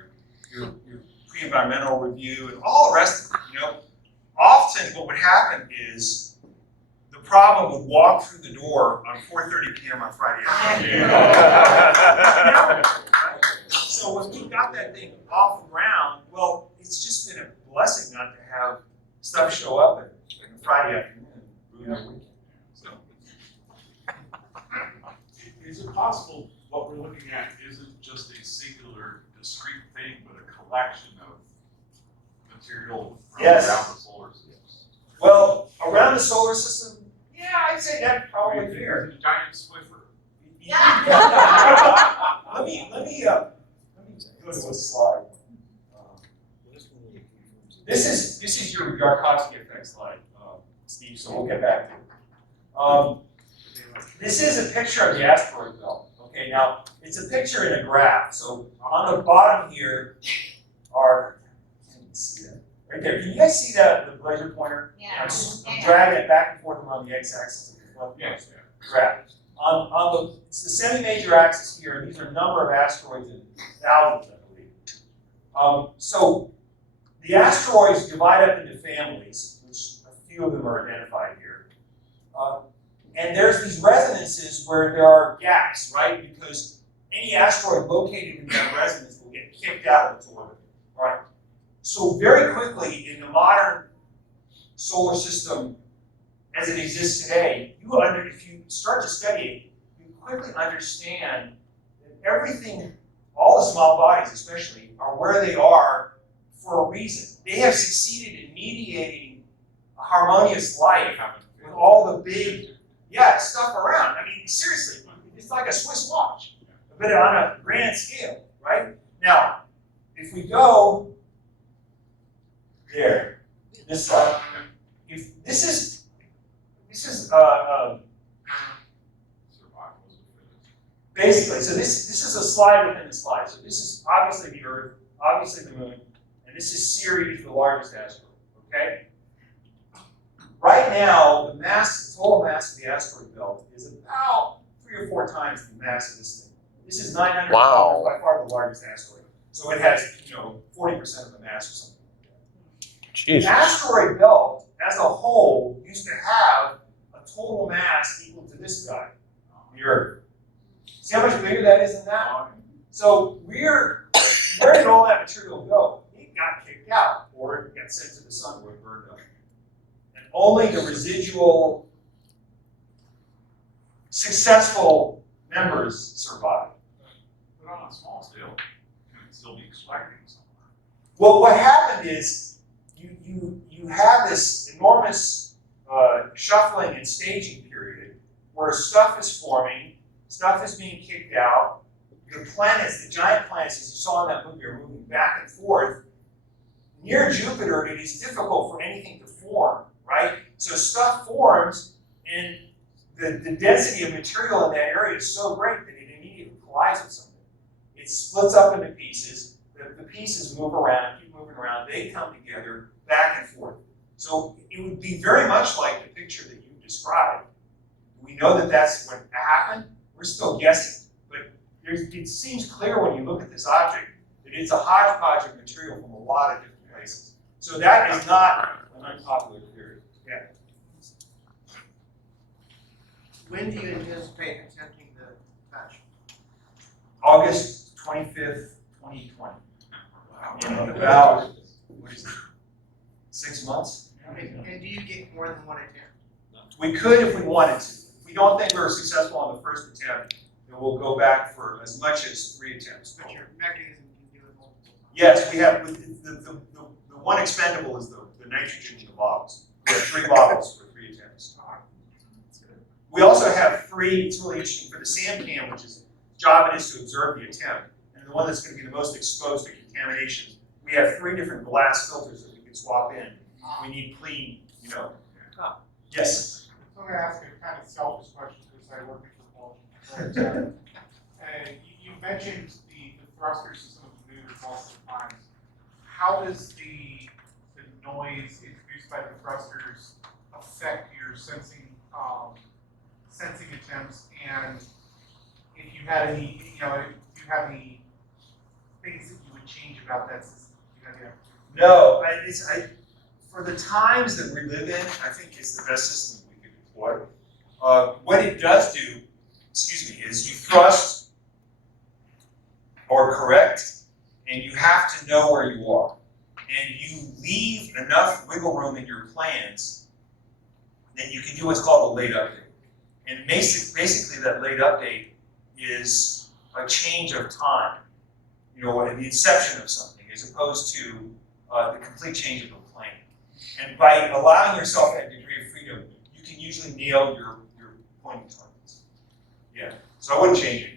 your pre-environmental review and all the rest of it, you know. Often what would happen is the problem would walk through the door on 4:30 p.m. on Friday afternoon. So when we got that thing off the ground, well, it's just been a blessing not to have stuff show up on Friday afternoon and ruin our weekend. So. Is it possible what we're looking at isn't just a singular discrete thing, but a collection of material from Yes. around the solar system. Well, around the solar system, yeah, I'd say that's probably fair. It's a giant Swiffer. Let me go to a slide. This is your Yarkovsky effect slide, Steve. So we'll get back to it. This is a picture of the asteroid belt. Okay, now it's a picture in a graph. So on the bottom here are, can you see that? Right there. Can you guys see that, the laser pointer? Yeah. I'm dragging it back and forth around the x-axis of the left Yes. graph. It's the semi-major axis here, and these are number of asteroids in thousands, I believe. So the asteroids divide up into families, which a few of them are identified here. And there's these resonances where there are gaps, right? Because any asteroid located in that resonance will get kicked out of its orbit, right? So very quickly in the modern solar system as it exists today, if you start to study it, you quickly understand that everything, all the small bodies especially, are where they are for a reason. They have succeeded in mediating a harmonious life with all the big, stuff around. I mean, seriously, it's like a Swiss watch, but on a grand scale, right? Now, if we go there, this slide, if this is basically, so this is a slide within the slide. So this is obviously the Earth, obviously the Moon, and this is Sirius, the largest asteroid, okay? Right now, the total mass of the asteroid belt is about 3 or 4 times the mass of this thing. This is 900 Wow. kilometers, by far the largest asteroid. So it has, 40% of the mass or something like that. Jesus. The asteroid belt, as a whole, used to have a total mass equal to this guy, the Earth. See how much bigger that is than that? So where did all that material go? It got kicked out, or it got sent to the sun where it burned up. And only the residual successful members survived. But on a small scale, can it still be extracting somewhere? Well, what happened is you have this enormous shuffling and staging period where stuff is forming, stuff is being kicked out. The planets, the giant planets, as you saw in that movie, are moving back and forth. Near Jupiter, it is difficult for anything to form, right? So stuff forms, and the density of material in that area is so great that it immediately collides with something. It splits up into pieces. The pieces move around, keep moving around. They come together back and forth. So it would be very much like the picture that you described. We know that that's what happened. We're still guessing. But it seems clear when you look at this object that it's a hodgepodge of material from a lot of different places. So that is not an unpopular theory. Yeah. When do you anticipate attempting the patch? August 25th, 2020. In about, what is it, 6 months? And do you get more than one attempt? We could if we wanted to. If we don't think we were successful on the first attempt, then we'll go back for as much as 3 attempts. But your mechanism can do it multiple times. Yes, we have, the one expendable is the nitrogen in the bottles. We have 3 bottles for 3 attempts. We also have 3, it's really interesting, for the SAM cam, which is job it is to observe the attempt, and the one that's going to be the most exposed to contamination, we have 3 different glass filters that we can swap in. We need clean, Yes? I'm going to ask a kind of selfish question because I work in propulsion. You mentioned the thruster system of the Moon multiple times. How does the noise introduced by the thrusters affect your sensing attempts? And if you had any, if you have any things that you would change about that system? No, for the times that we live in, I think it's the best system we could deploy. What it does do, is you thrust or correct, and you have to know where you are. And you leave enough wiggle room in your plans that you can do what's called a late update. And basically that late update is a change of time, you know, at the inception of something, as opposed to the complete change of the plane. And by allowing yourself that degree of freedom, you can usually nail your pointing targets. Yeah, so I wouldn't change it.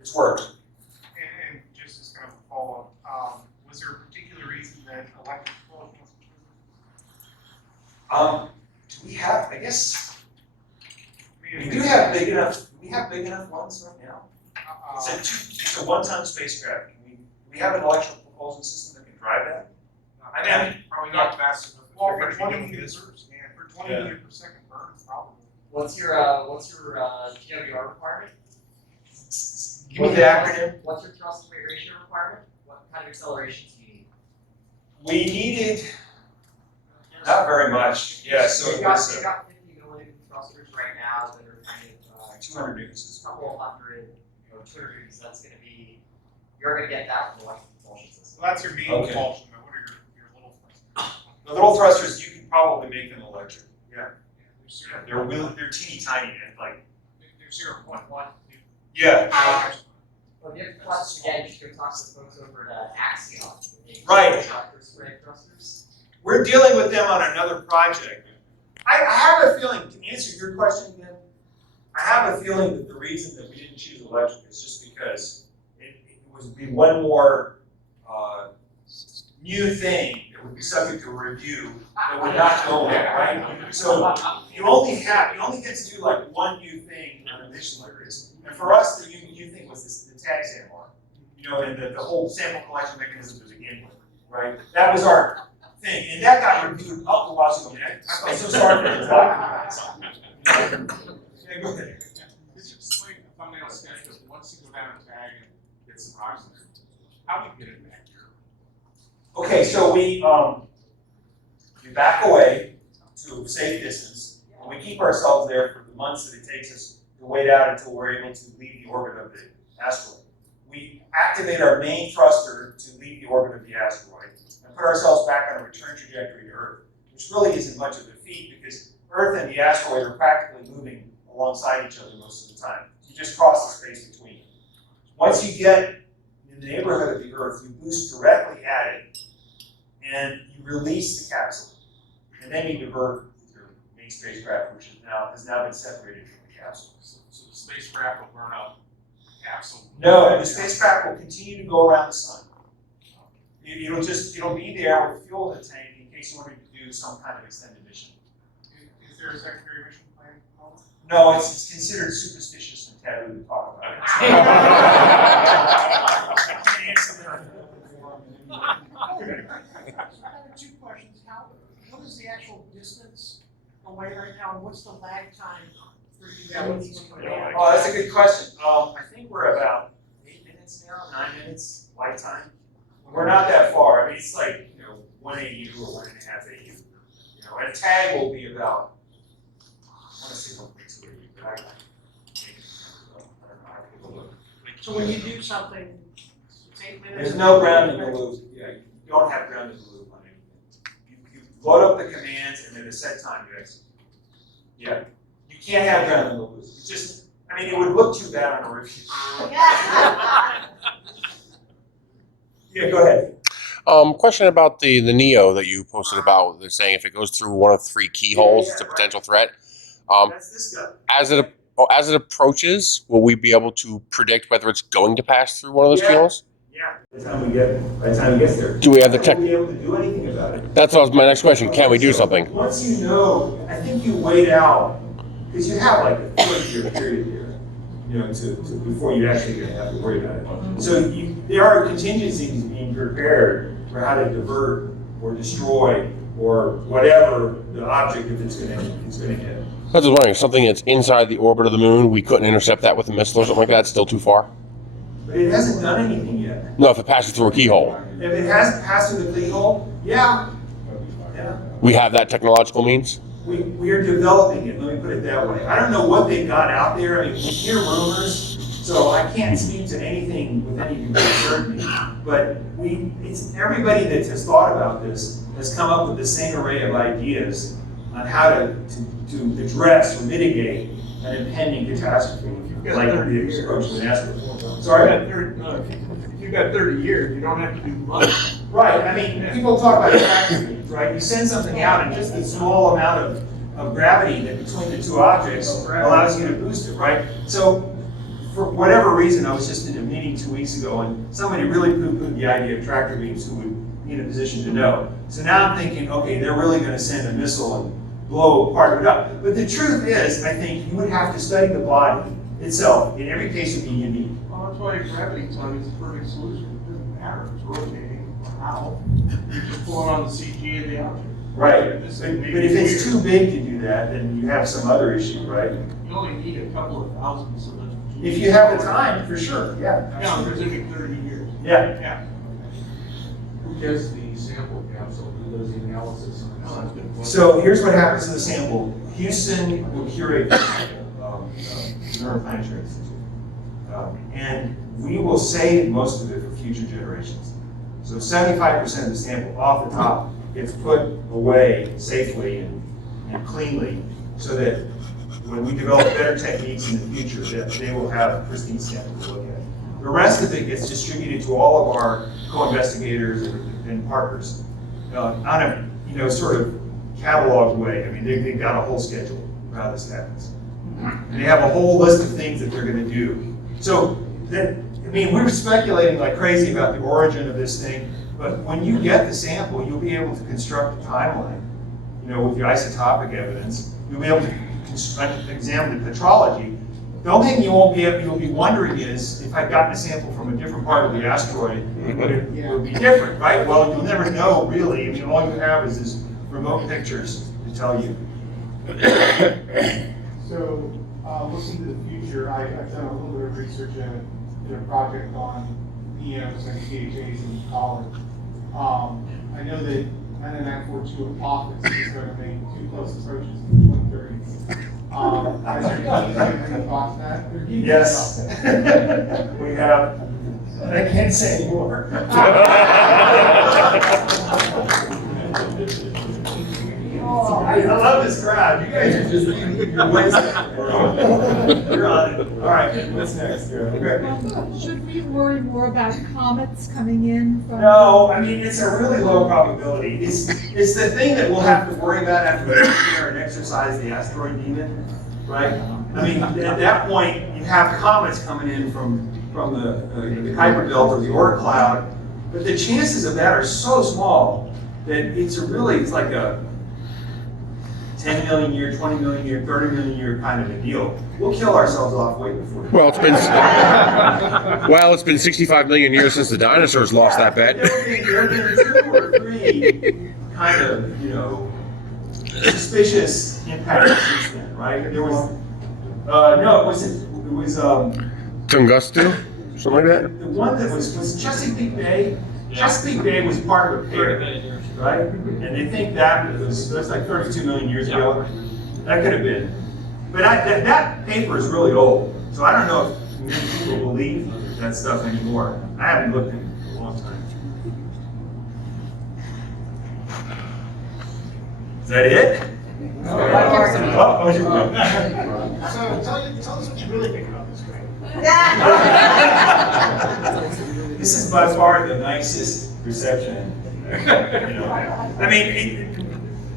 It's worked. And just as kind of a follow-up, was there a particular reason that electric propulsion was chosen? Do we have, I guess, we do have big enough, do we have big enough ones right now? It's a one-ton spacecraft. We have an electrical propulsion system that can drive that? I mean, Probably not fast enough. Well, They're for gonna be 20 doing meters, this. yeah. For 20 Yeah. meters per second burn, probably. What's your TWR requirement? give me the acronym. What's your thrust to weight ratio requirement? What kind of accelerations do you need? We needed, not very much, yeah, so You've it got, was you've got 50 millimeter thrusters right now that are kind of 200 newtons. a couple hundred, 200 newtons. That's going to be, you're going to get that from the electric propulsion system. So that's your main Okay. propulsion, but what are your little thrusters? The little thrusters, you can probably make them electric. Yeah, Yeah, they're teeny tiny, and like, they're 0.1. yeah, Well, if you have questions again, you should go talk to the folks over at Axion. They Right. spray thrusters. we're dealing with them on another project. I have a feeling, to answer your question again, I have a feeling that the reason that we didn't choose electric is just because it would be one more new thing that would be subject to review that would not go there, right? So you only get to do like one new thing on a mission like this. And for us, the new thing was the tag SAMR, you know, and the whole sample collection mechanism to begin with, right? That was our thing, and that got reviewed up the wazoo. I mean, I felt so sorry for the guys. Yeah, go ahead. It's just like a thumbnail sketch of once you go down a tag and get some rocks in there. How do you get it back here? Okay, so we back away to a safe distance, and we keep ourselves there for the months that it takes us to wait out until we're able to leave the orbit of the asteroid. We activate our main thruster to leave the orbit of the asteroid and put ourselves back on a return trajectory to Earth, which really isn't much of a feat because Earth and the asteroid are practically moving alongside each other most of the time. You just cross the space between them. Once you get in the neighborhood of the Earth, you boost directly at it, and you release the capsule. And then you divert with your main spacecraft, which has now been separated from the capsule. So the spacecraft will burn up the capsule. No, the spacecraft will continue to go around the sun. It'll be there with fuel in the tank in case you wanted to do some kind of extended mission. Is there a secondary mission plan? No, it's considered superstitious and taboo to talk about it. I can't answer that. I have two questions. What is the actual distance away right now, and what's the lag time for you getting these commands? Oh, that's a good question. I think we're about 8 minutes now, 9 minutes flight time. We're not that far. I mean, it's like, 1 AU or 1.5 AU. And a tag will be about, I want to say 1.2 AU, but I don't know. I have to look. So when you do something, it's 8 minutes. There's no ground in the loop. Yeah, you don't have ground in the loop on anything. You load up the commands and at a set time you execute. Yeah. You can't have ground in the loop. It's just, it would look too bad on a review. Yeah, go ahead. Question about the Neo that you posted about. They're saying if it goes through one of 3 keyholes, it's a potential threat. That's this guy. As it approaches, will we be able to predict whether it's going to pass through one of those keyholes? Yeah. By the time we get there. Do we have the tech? We'll be able to do anything about it. That's my next question. Can we do something? Once you know, I think you wait out, because you have like a 30-year period here, before you actually gonna have to worry about it. So there are contingencies being prepared for how to divert or destroy or whatever the object if it's gonna hit. I was just wondering, something that's inside the orbit of the moon, we couldn't intercept that with a missile or something like that. It's still too far. But it hasn't done anything yet. No, if it passes through a keyhole, If it has passed through the keyhole, yeah. we have that technological means. We are developing it, let me put it that way. I don't know what they've got out there. We hear rumors, so I can't speak to anything with any degree of certainty. But it's everybody that has thought about this has come up with the same array of ideas on how to address or mitigate an impending catastrophe, like the approach to an asteroid. Sorry? If you've got 30 years, you don't have to do much. Right, I mean, people talk about tractor beams, right? You send something out and just the small amount of gravity that between the two objects allows you to boost it, right? So, for whatever reason, I was just in a meeting 2 weeks ago and somebody really poo-pooed the idea of tractor beams who would be in a position to know. So now I'm thinking, okay, they're really gonna send a missile and blow part of it up. But the truth is, I think you would have to study the body itself. In every case, it would be unique. Well, that's why gravity time is the perfect solution. It doesn't matter if it's rotating or how. You're just pulling on the CG of the object. Right, but if it's too big to do that, then you have some other issue, right? You only need a couple of thousand, so that's. If you have the time, for sure, yeah. Yeah, there's only 30 years. Yeah. Yeah. Who gets the sample capsule, who does the analysis? No, that's good. So here's what happens to the sample. Houston will curate neuroplanetary institute. And we will save most of it for future generations. So 75% of the sample off the top gets put away safely and cleanly so that when we develop better techniques in the future, that they will have pristine samples to look at. The rest of it gets distributed to all of our co-investigators and partners on a sort of cataloged way. I mean, they've got a whole schedule for how this happens. And they have a whole list of things that they're going to do. So, we're speculating like crazy about the origin of this thing, but when you get the sample, you'll be able to construct a timeline, with the isotopic evidence. You'll be able to examine the petrology. The only thing you'll be wondering is, if I've gotten a sample from a different part of the asteroid, would be different, right? Well, you'll never know, really. I mean, all you have is this remote pictures to tell you. So, looking to the future, I've done a little bit of research in a project on EMs and PHAs in college. I know that 9942 Apophis is going to make too close approaches in the 2030s. Has your team have any thoughts on that? Yes. We have. I can't say more. Oh, I love this crowd. You guys are just you're wasting. You're on it. All right, what's next? Should we worry more about comets coming in from? No, I mean, it's a really low probability. It's the thing that we'll have to worry about after we prepare and exercise the asteroid demon, right? I mean, at that point, you have comets coming in from the Kuiper belt or the Oort cloud, but the chances of that are so small that it's like a 10 million year, 20 million year, 30 million year kind of a deal. We'll kill ourselves off way before. Well, it's been 65 million years since the dinosaurs lost that bet. There have been 2 or 3 kind of, suspicious impacts since then, right? There was, no, it was Tunguska, something like that. The one that was Chesapeake Bay. Chesapeake Bay was part of a pair, right? And they think that was like 32 million years ago. That could have been. But that paper is really old, so I don't know if many people believe that stuff anymore. I haven't looked at it in a long time. Is that it? So tell us what you really think about this guy. This is by far the nicest reception. I mean,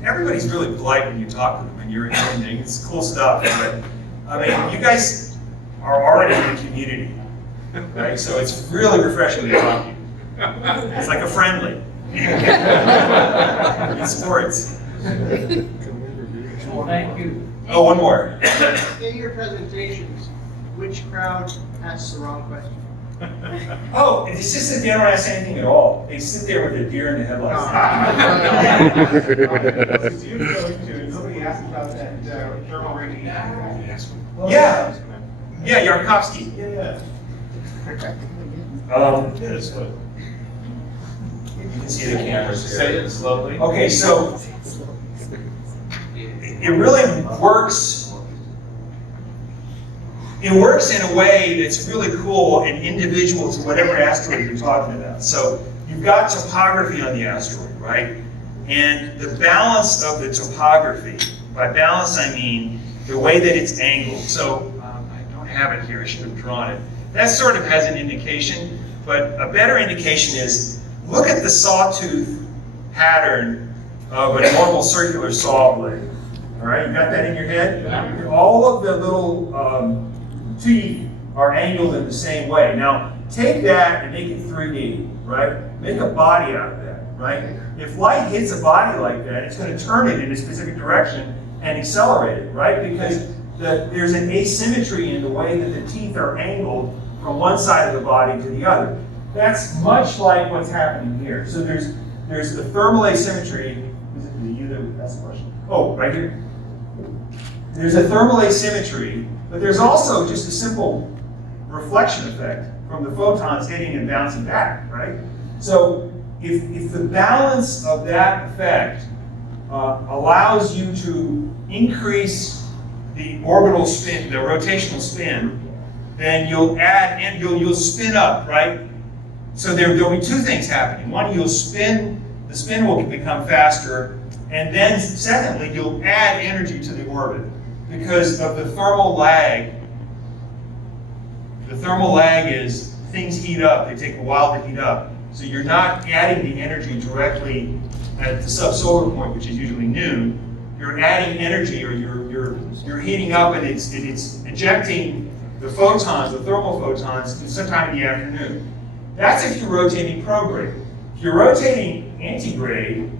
everybody's really polite when you talk to them and you're attending. It's cool stuff, but I mean, you guys are already in the community, right? So it's really refreshing to talk to you. It's like a friendly. In sports. Thank you. Oh, one more. In your presentations, which crowd asks the wrong question? Oh, it's just that they don't ask anything at all. They sit there with a deer in the headlights. Nobody asked about that thermal radiation. Yeah. Yeah, Yarkovsky. Yeah. You can see the cameras here. Say it slowly. Okay, so it really works. It works in a way that's really cool and individual to whatever asteroid you're talking about. So you've got topography on the asteroid, right? And the balance of the topography, by balance I mean the way that it's angled. So I don't have it here, I should have drawn it. that sort of has an indication, but a better indication is look at the sawtooth pattern of a normal circular saw blade. All right, you got that in your head? Yeah. All of the little teeth are angled in the same way. Now, take that and make it 3D, right? Make a body out of that, right? If light hits a body like that, it's going to turn it in a specific direction and accelerate it, right? Because there's an asymmetry in the way that the teeth are angled from one side of the body to the other. That's much like what's happening here. So there's the thermal asymmetry. Is it you that asked the question? Oh, right here. There's a thermal asymmetry, but there's also just a simple reflection effect from the photons hitting and bouncing back, right? So if the balance of that effect allows you to increase the orbital spin, the rotational spin, then you'll add and you'll spin up, right? So there'll be two things happening. One, you'll spin, the spin will become faster, and then secondly, you'll add energy to the orbit because of the thermal lag. The thermal lag is things heat up, they take a while to heat up. So you're not adding the energy directly at the subsolar point, which is usually noon. You're adding energy, or you're heating up, and it's ejecting the photons, the thermal photons, sometime in the afternoon. That's if you're rotating prograde. If you're rotating antigrade,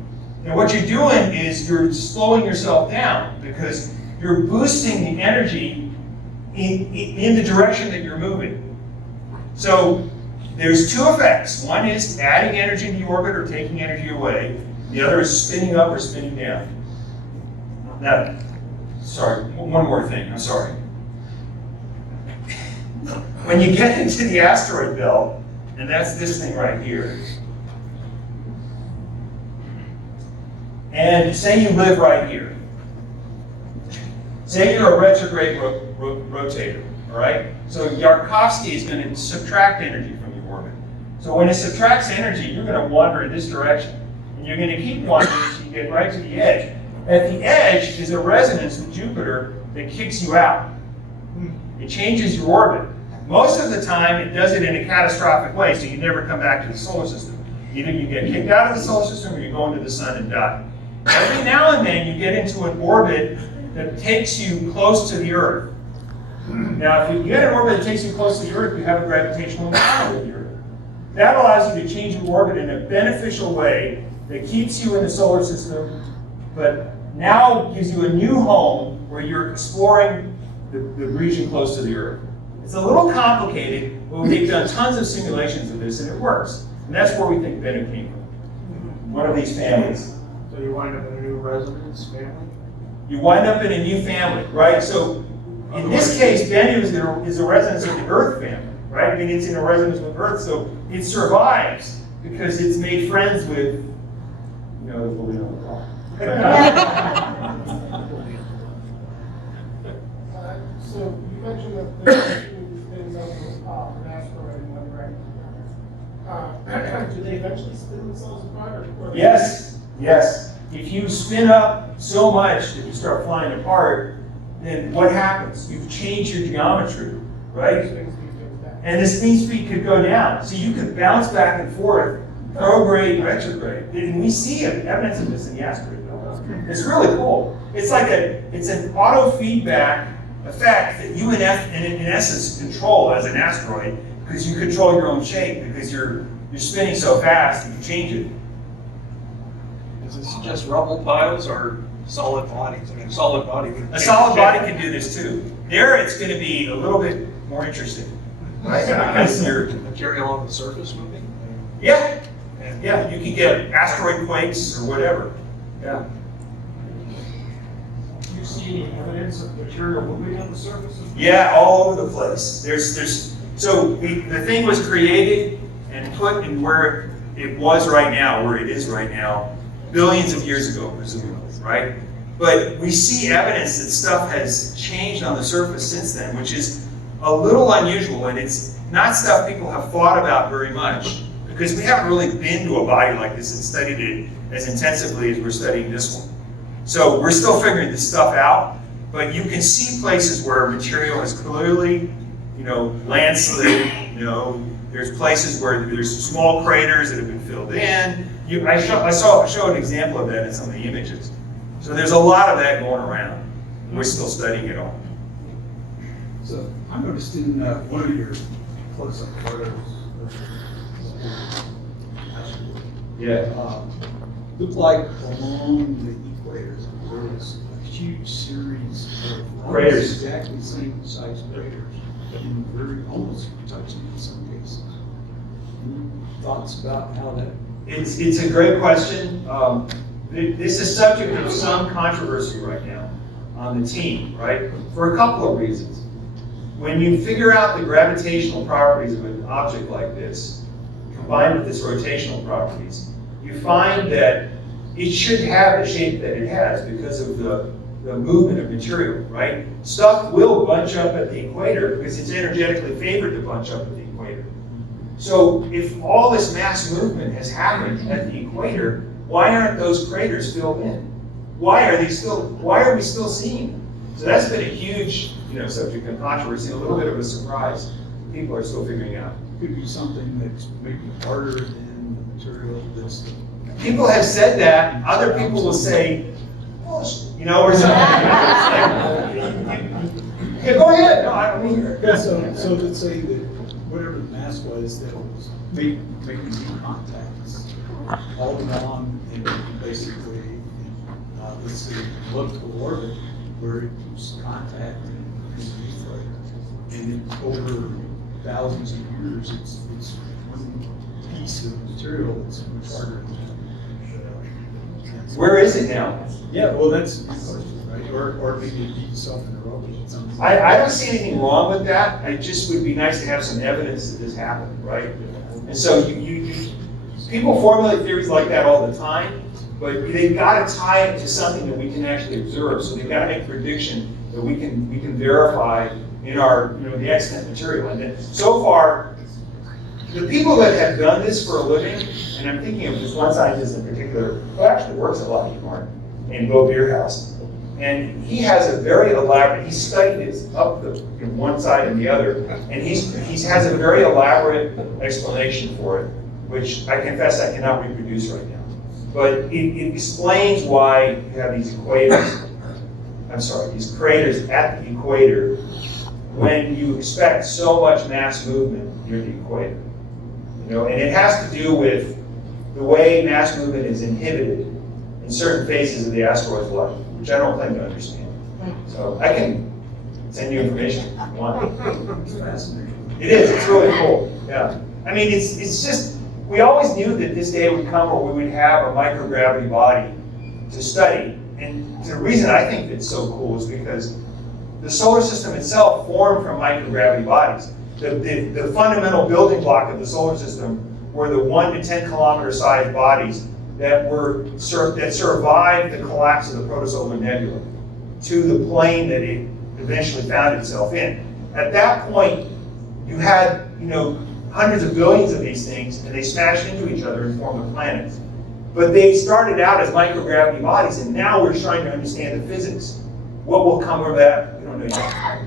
then what you're doing is you're slowing yourself down because you're boosting the energy in the direction that you're moving. So there's two effects. One is adding energy to the orbit or taking energy away. The other is spinning up or spinning down. Now, sorry, one more thing, I'm sorry. When you get into the asteroid belt, and that's this thing right here, and say you live right here. Say you're a retrograde rotator, all right? So Yarkovsky is going to subtract energy from your orbit. So when it subtracts energy, you're going to wander in this direction. And you're going to keep wandering until you get right to the edge. At the edge is a resonance with Jupiter that kicks you out. It changes your orbit. Most of the time, it does it in a catastrophic way, so you never come back to the solar system. Either you get kicked out of the solar system or you go into the sun and die. Every now and then, you get into an orbit that takes you close to the Earth. Now, if you get an orbit that takes you close to the Earth, you have a gravitational encounter with the Earth. That allows you to change your orbit in a beneficial way that keeps you in the solar system, but now gives you a new home where you're exploring the region close to the Earth. It's a little complicated, but we've done tons of simulations of this, and it works. And that's where we think Bennu came from. One of these families. So you wind up in a new residence family? You wind up in a new family, right? So in this case, Bennu is a residence of the Earth family, right? I mean, it's in a residence with Earth, so it survives because it's made friends with, the balloon on the top. So you mentioned that there's two things on an asteroid and one right. Do they eventually spin themselves apart? Or Yes. If you spin up so much that you start flying apart, then what happens? You've changed your geometry, right? And the spin speed could go down. So you could bounce back and forth, prograde, retrograde. And we see evidence of this in the asteroid belt. It's really cool. It's like it's an auto feedback effect that you in essence control as an asteroid because you control your own shape because you're spinning so fast that you change it. Is this just rubble piles or solid bodies? I mean, a solid body would. A solid body can do this too. There, it's going to be a little bit more interesting, right? Because you're material on the surface moving. Yeah, you can get asteroid quakes or whatever. Yeah. Do you see any evidence of material moving on the surface? Yeah, all over the place. So the thing was created and put in where it was right now, where it is right now, billions of years ago, presumably, right? But we see evidence that stuff has changed on the surface since then, which is a little unusual, and it's not stuff people have thought about very much, because we haven't really been to a body like this and studied it as intensively as we're studying this one. So we're still figuring this stuff out, but you can see places where material has clearly landslide, there's places where there's small craters that have been filled in. I show an example of that in some of the images. So there's a lot of that going around. We're still studying it all. So I noticed in one of your close-up photos, looked like along the equator there was a huge series of Craters. exactly the same size craters, and very almost touching in some cases. Any thoughts about how that? It's a great question. This is subject of some controversy right now on the team, right? For a couple of reasons. When you figure out the gravitational properties of an object like this, combined with its rotational properties, you find that it should have the shape that it has because of the movement of material, right? Stuff will bunch up at the equator because it's energetically favored to bunch up at the equator. So if all this mass movement has happened at the equator, why aren't those craters filled in? Why are we still seeing them? So that's been a huge subject of controversy, and a little bit of a surprise. People are still figuring out. Could be something that's maybe harder than the material that's. People have said that. Other people will say, or something. Yeah, go ahead. No, I don't mean it. Yeah, so let's say that whatever the mass was that was making new contacts all along and basically, let's say, elliptical orbit where it keeps contacting and over thousands of years, it's one piece of material that's much harder than Where is it now? Yeah, well, that's a good question, right? Or maybe it beats itself in the rubble. I don't see anything wrong with that. It just would be nice to have some evidence that this happened, right? And so people formulate theories like that all the time, but they've got to tie it to something that we can actually observe. So they've got to make a prediction that we can verify in our the extant material. And then, so far, the people that have done this for a living, and I'm thinking of just one scientist in particular who actually works at Lockheed Martin, named Bo Bierhaus. And he has a very elaborate, he studied it up one side and the other, and he has a very elaborate explanation for it, which I confess I cannot reproduce right now. But it explains why you have these these craters at the equator when you expect so much mass movement near the equator. And it has to do with the way mass movement is inhibited in certain phases of the asteroid's life, which I don't claim to understand. So I can send you information if you want. It's fascinating. It is, it's really cool, yeah. I mean, it's just, we always knew that this day would come where we would have a microgravity body to study. And the reason I think it's so cool is because the solar system itself formed from microgravity bodies. The fundamental building block of the solar system were the 1 to 10 kilometer sized bodies that survived the collapse of the protosolar nebula to the plane that it eventually found itself in. At that point, you had hundreds of billions of these things, and they smashed into each other and formed the planets. But they started out as microgravity bodies, and now we're trying to understand the physics. What will come of that? We don't know yet.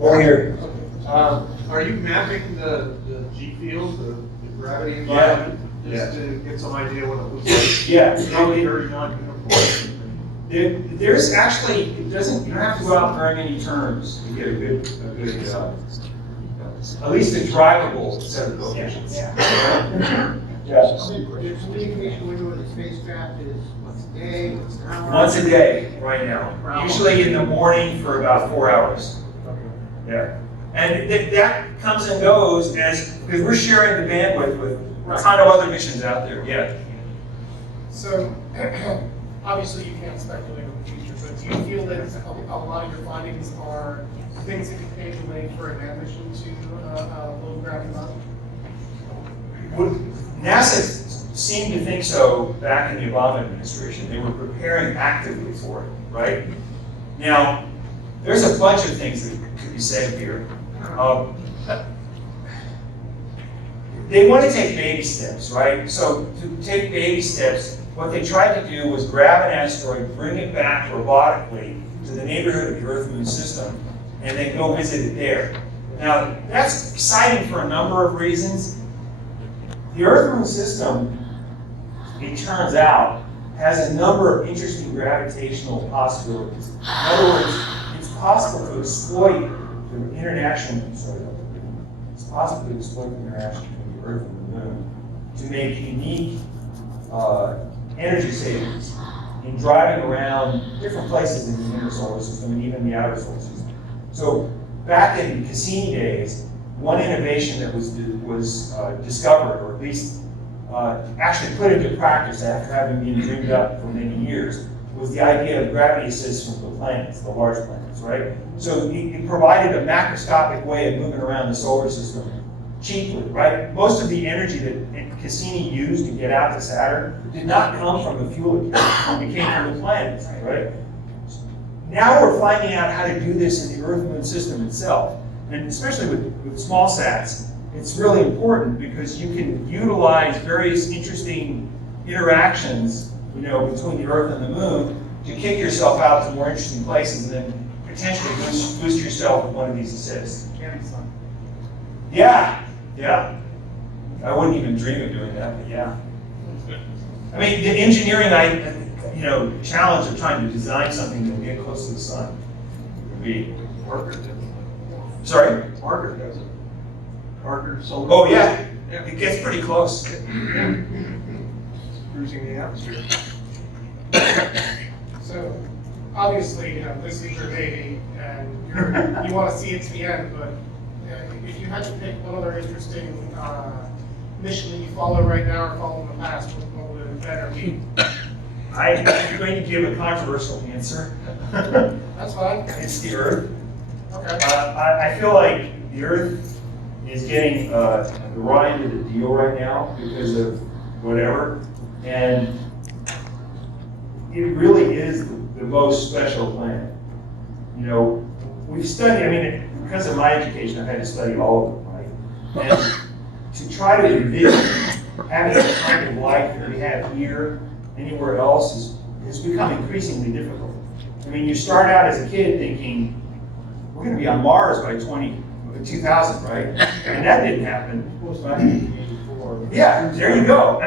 Over here. Are you mapping the G field, the gravity environment, just to get some idea what it looks like? Yeah. Probably very non-uniform. There's actually, you don't have to go out very many turns to get a good at least a drivable set of coefficients. Yeah. Yeah. The communication window of the spacecraft is once a day, once an hour? Once a day, right now. Usually in the morning for about 4 hours. Yeah. And that comes and goes because we're sharing the bandwidth with a ton of other missions out there. Yeah. So, obviously you can't speculate on the future, but do you feel that a lot of your findings are things that could pave the way for a man mission to low gravity body? NASA seemed to think so back in the Obama administration. They were preparing actively for it, right? Now, there's a bunch of things that could be said here. They want to take baby steps, right? So to take baby steps, what they tried to do was grab an asteroid, bring it back robotically to the neighborhood of the Earth-Moon system, and then go visit it there. Now, that's exciting for a number of reasons. The Earth-Moon system, it turns out, has a number of interesting gravitational possibilities. In other words, it's possible to exploit the interaction, it's possible to exploit the interaction between the Earth and the Moon to make unique energy savings in driving around different places in the inner solar system and even the outer solar system. So back in the Cassini days, one innovation that was discovered, or at least actually put into practice after having been dreamed up for many years, was the idea of gravity assist from the planets, the large planets, right? So it provided a macroscopic way of moving around the solar system cheaply, right? Most of the energy that Cassini used to get out to Saturn did not come from the fuel account. It came from the planets, right? Now we're finding out how to do this in the Earth-Moon system itself. And especially with small sats, it's really important because you can utilize various interesting interactions, between the Earth and the Moon to kick yourself out to more interesting places and then potentially boost yourself with one of these assists. Yeah. I wouldn't even dream of doing that, but yeah. I mean, the engineering, challenge of trying to design something that will get close to the sun would be. Sorry? Parker does it. Parker solar. Oh yeah, it gets pretty close. Cruising the atmosphere. So, obviously, this is your baby, and you want to see it to the end, but if you had to pick one other interesting mission that you follow right now or follow in the past, what would it better be? I'm going to give a controversial answer. That's fine. It's the Earth. Okay. I feel like the Earth is getting the raw end of the deal right now because of whatever, and it really is the most special planet. We've studied, because of my education, I've had to study all of them, right? And to try to envision having the kind of life that we have here anywhere else has become increasingly difficult. You start out as a kid thinking, we're going to be on Mars by 2000, right? And that didn't happen. Yeah, there you go.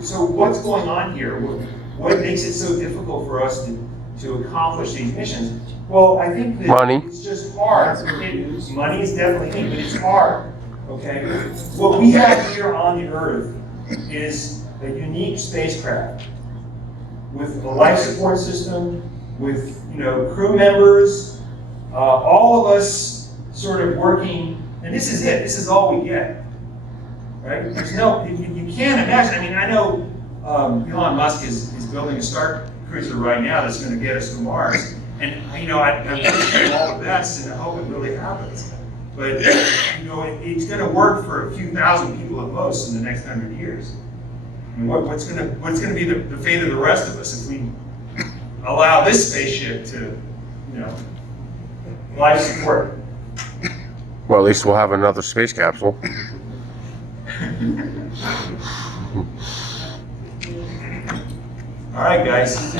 So what's going on here? What makes it so difficult for us to accomplish these missions? Well, I think that money. It's just hard. Money is definitely needed, but it's hard. Okay. What we have here on the Earth is a unique spacecraft with a life support system, with crew members, all of us sort of working, and this is it. This is all we get, right? There's you can't imagine. I know Elon Musk is building a Star Cruiser right now that's going to get us to Mars, and I wish him all the best, and I hope it really happens. But it's going to work for a few thousand people at most in the next 100 years. What's going to be the fate of the rest of us if we allow this spaceship to, life support? Well, at least we'll have another space capsule. All right, guys.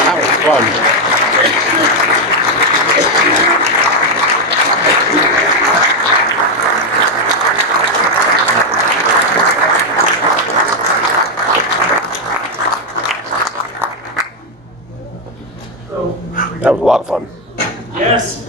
That was fun. That was a lot of fun. Yes.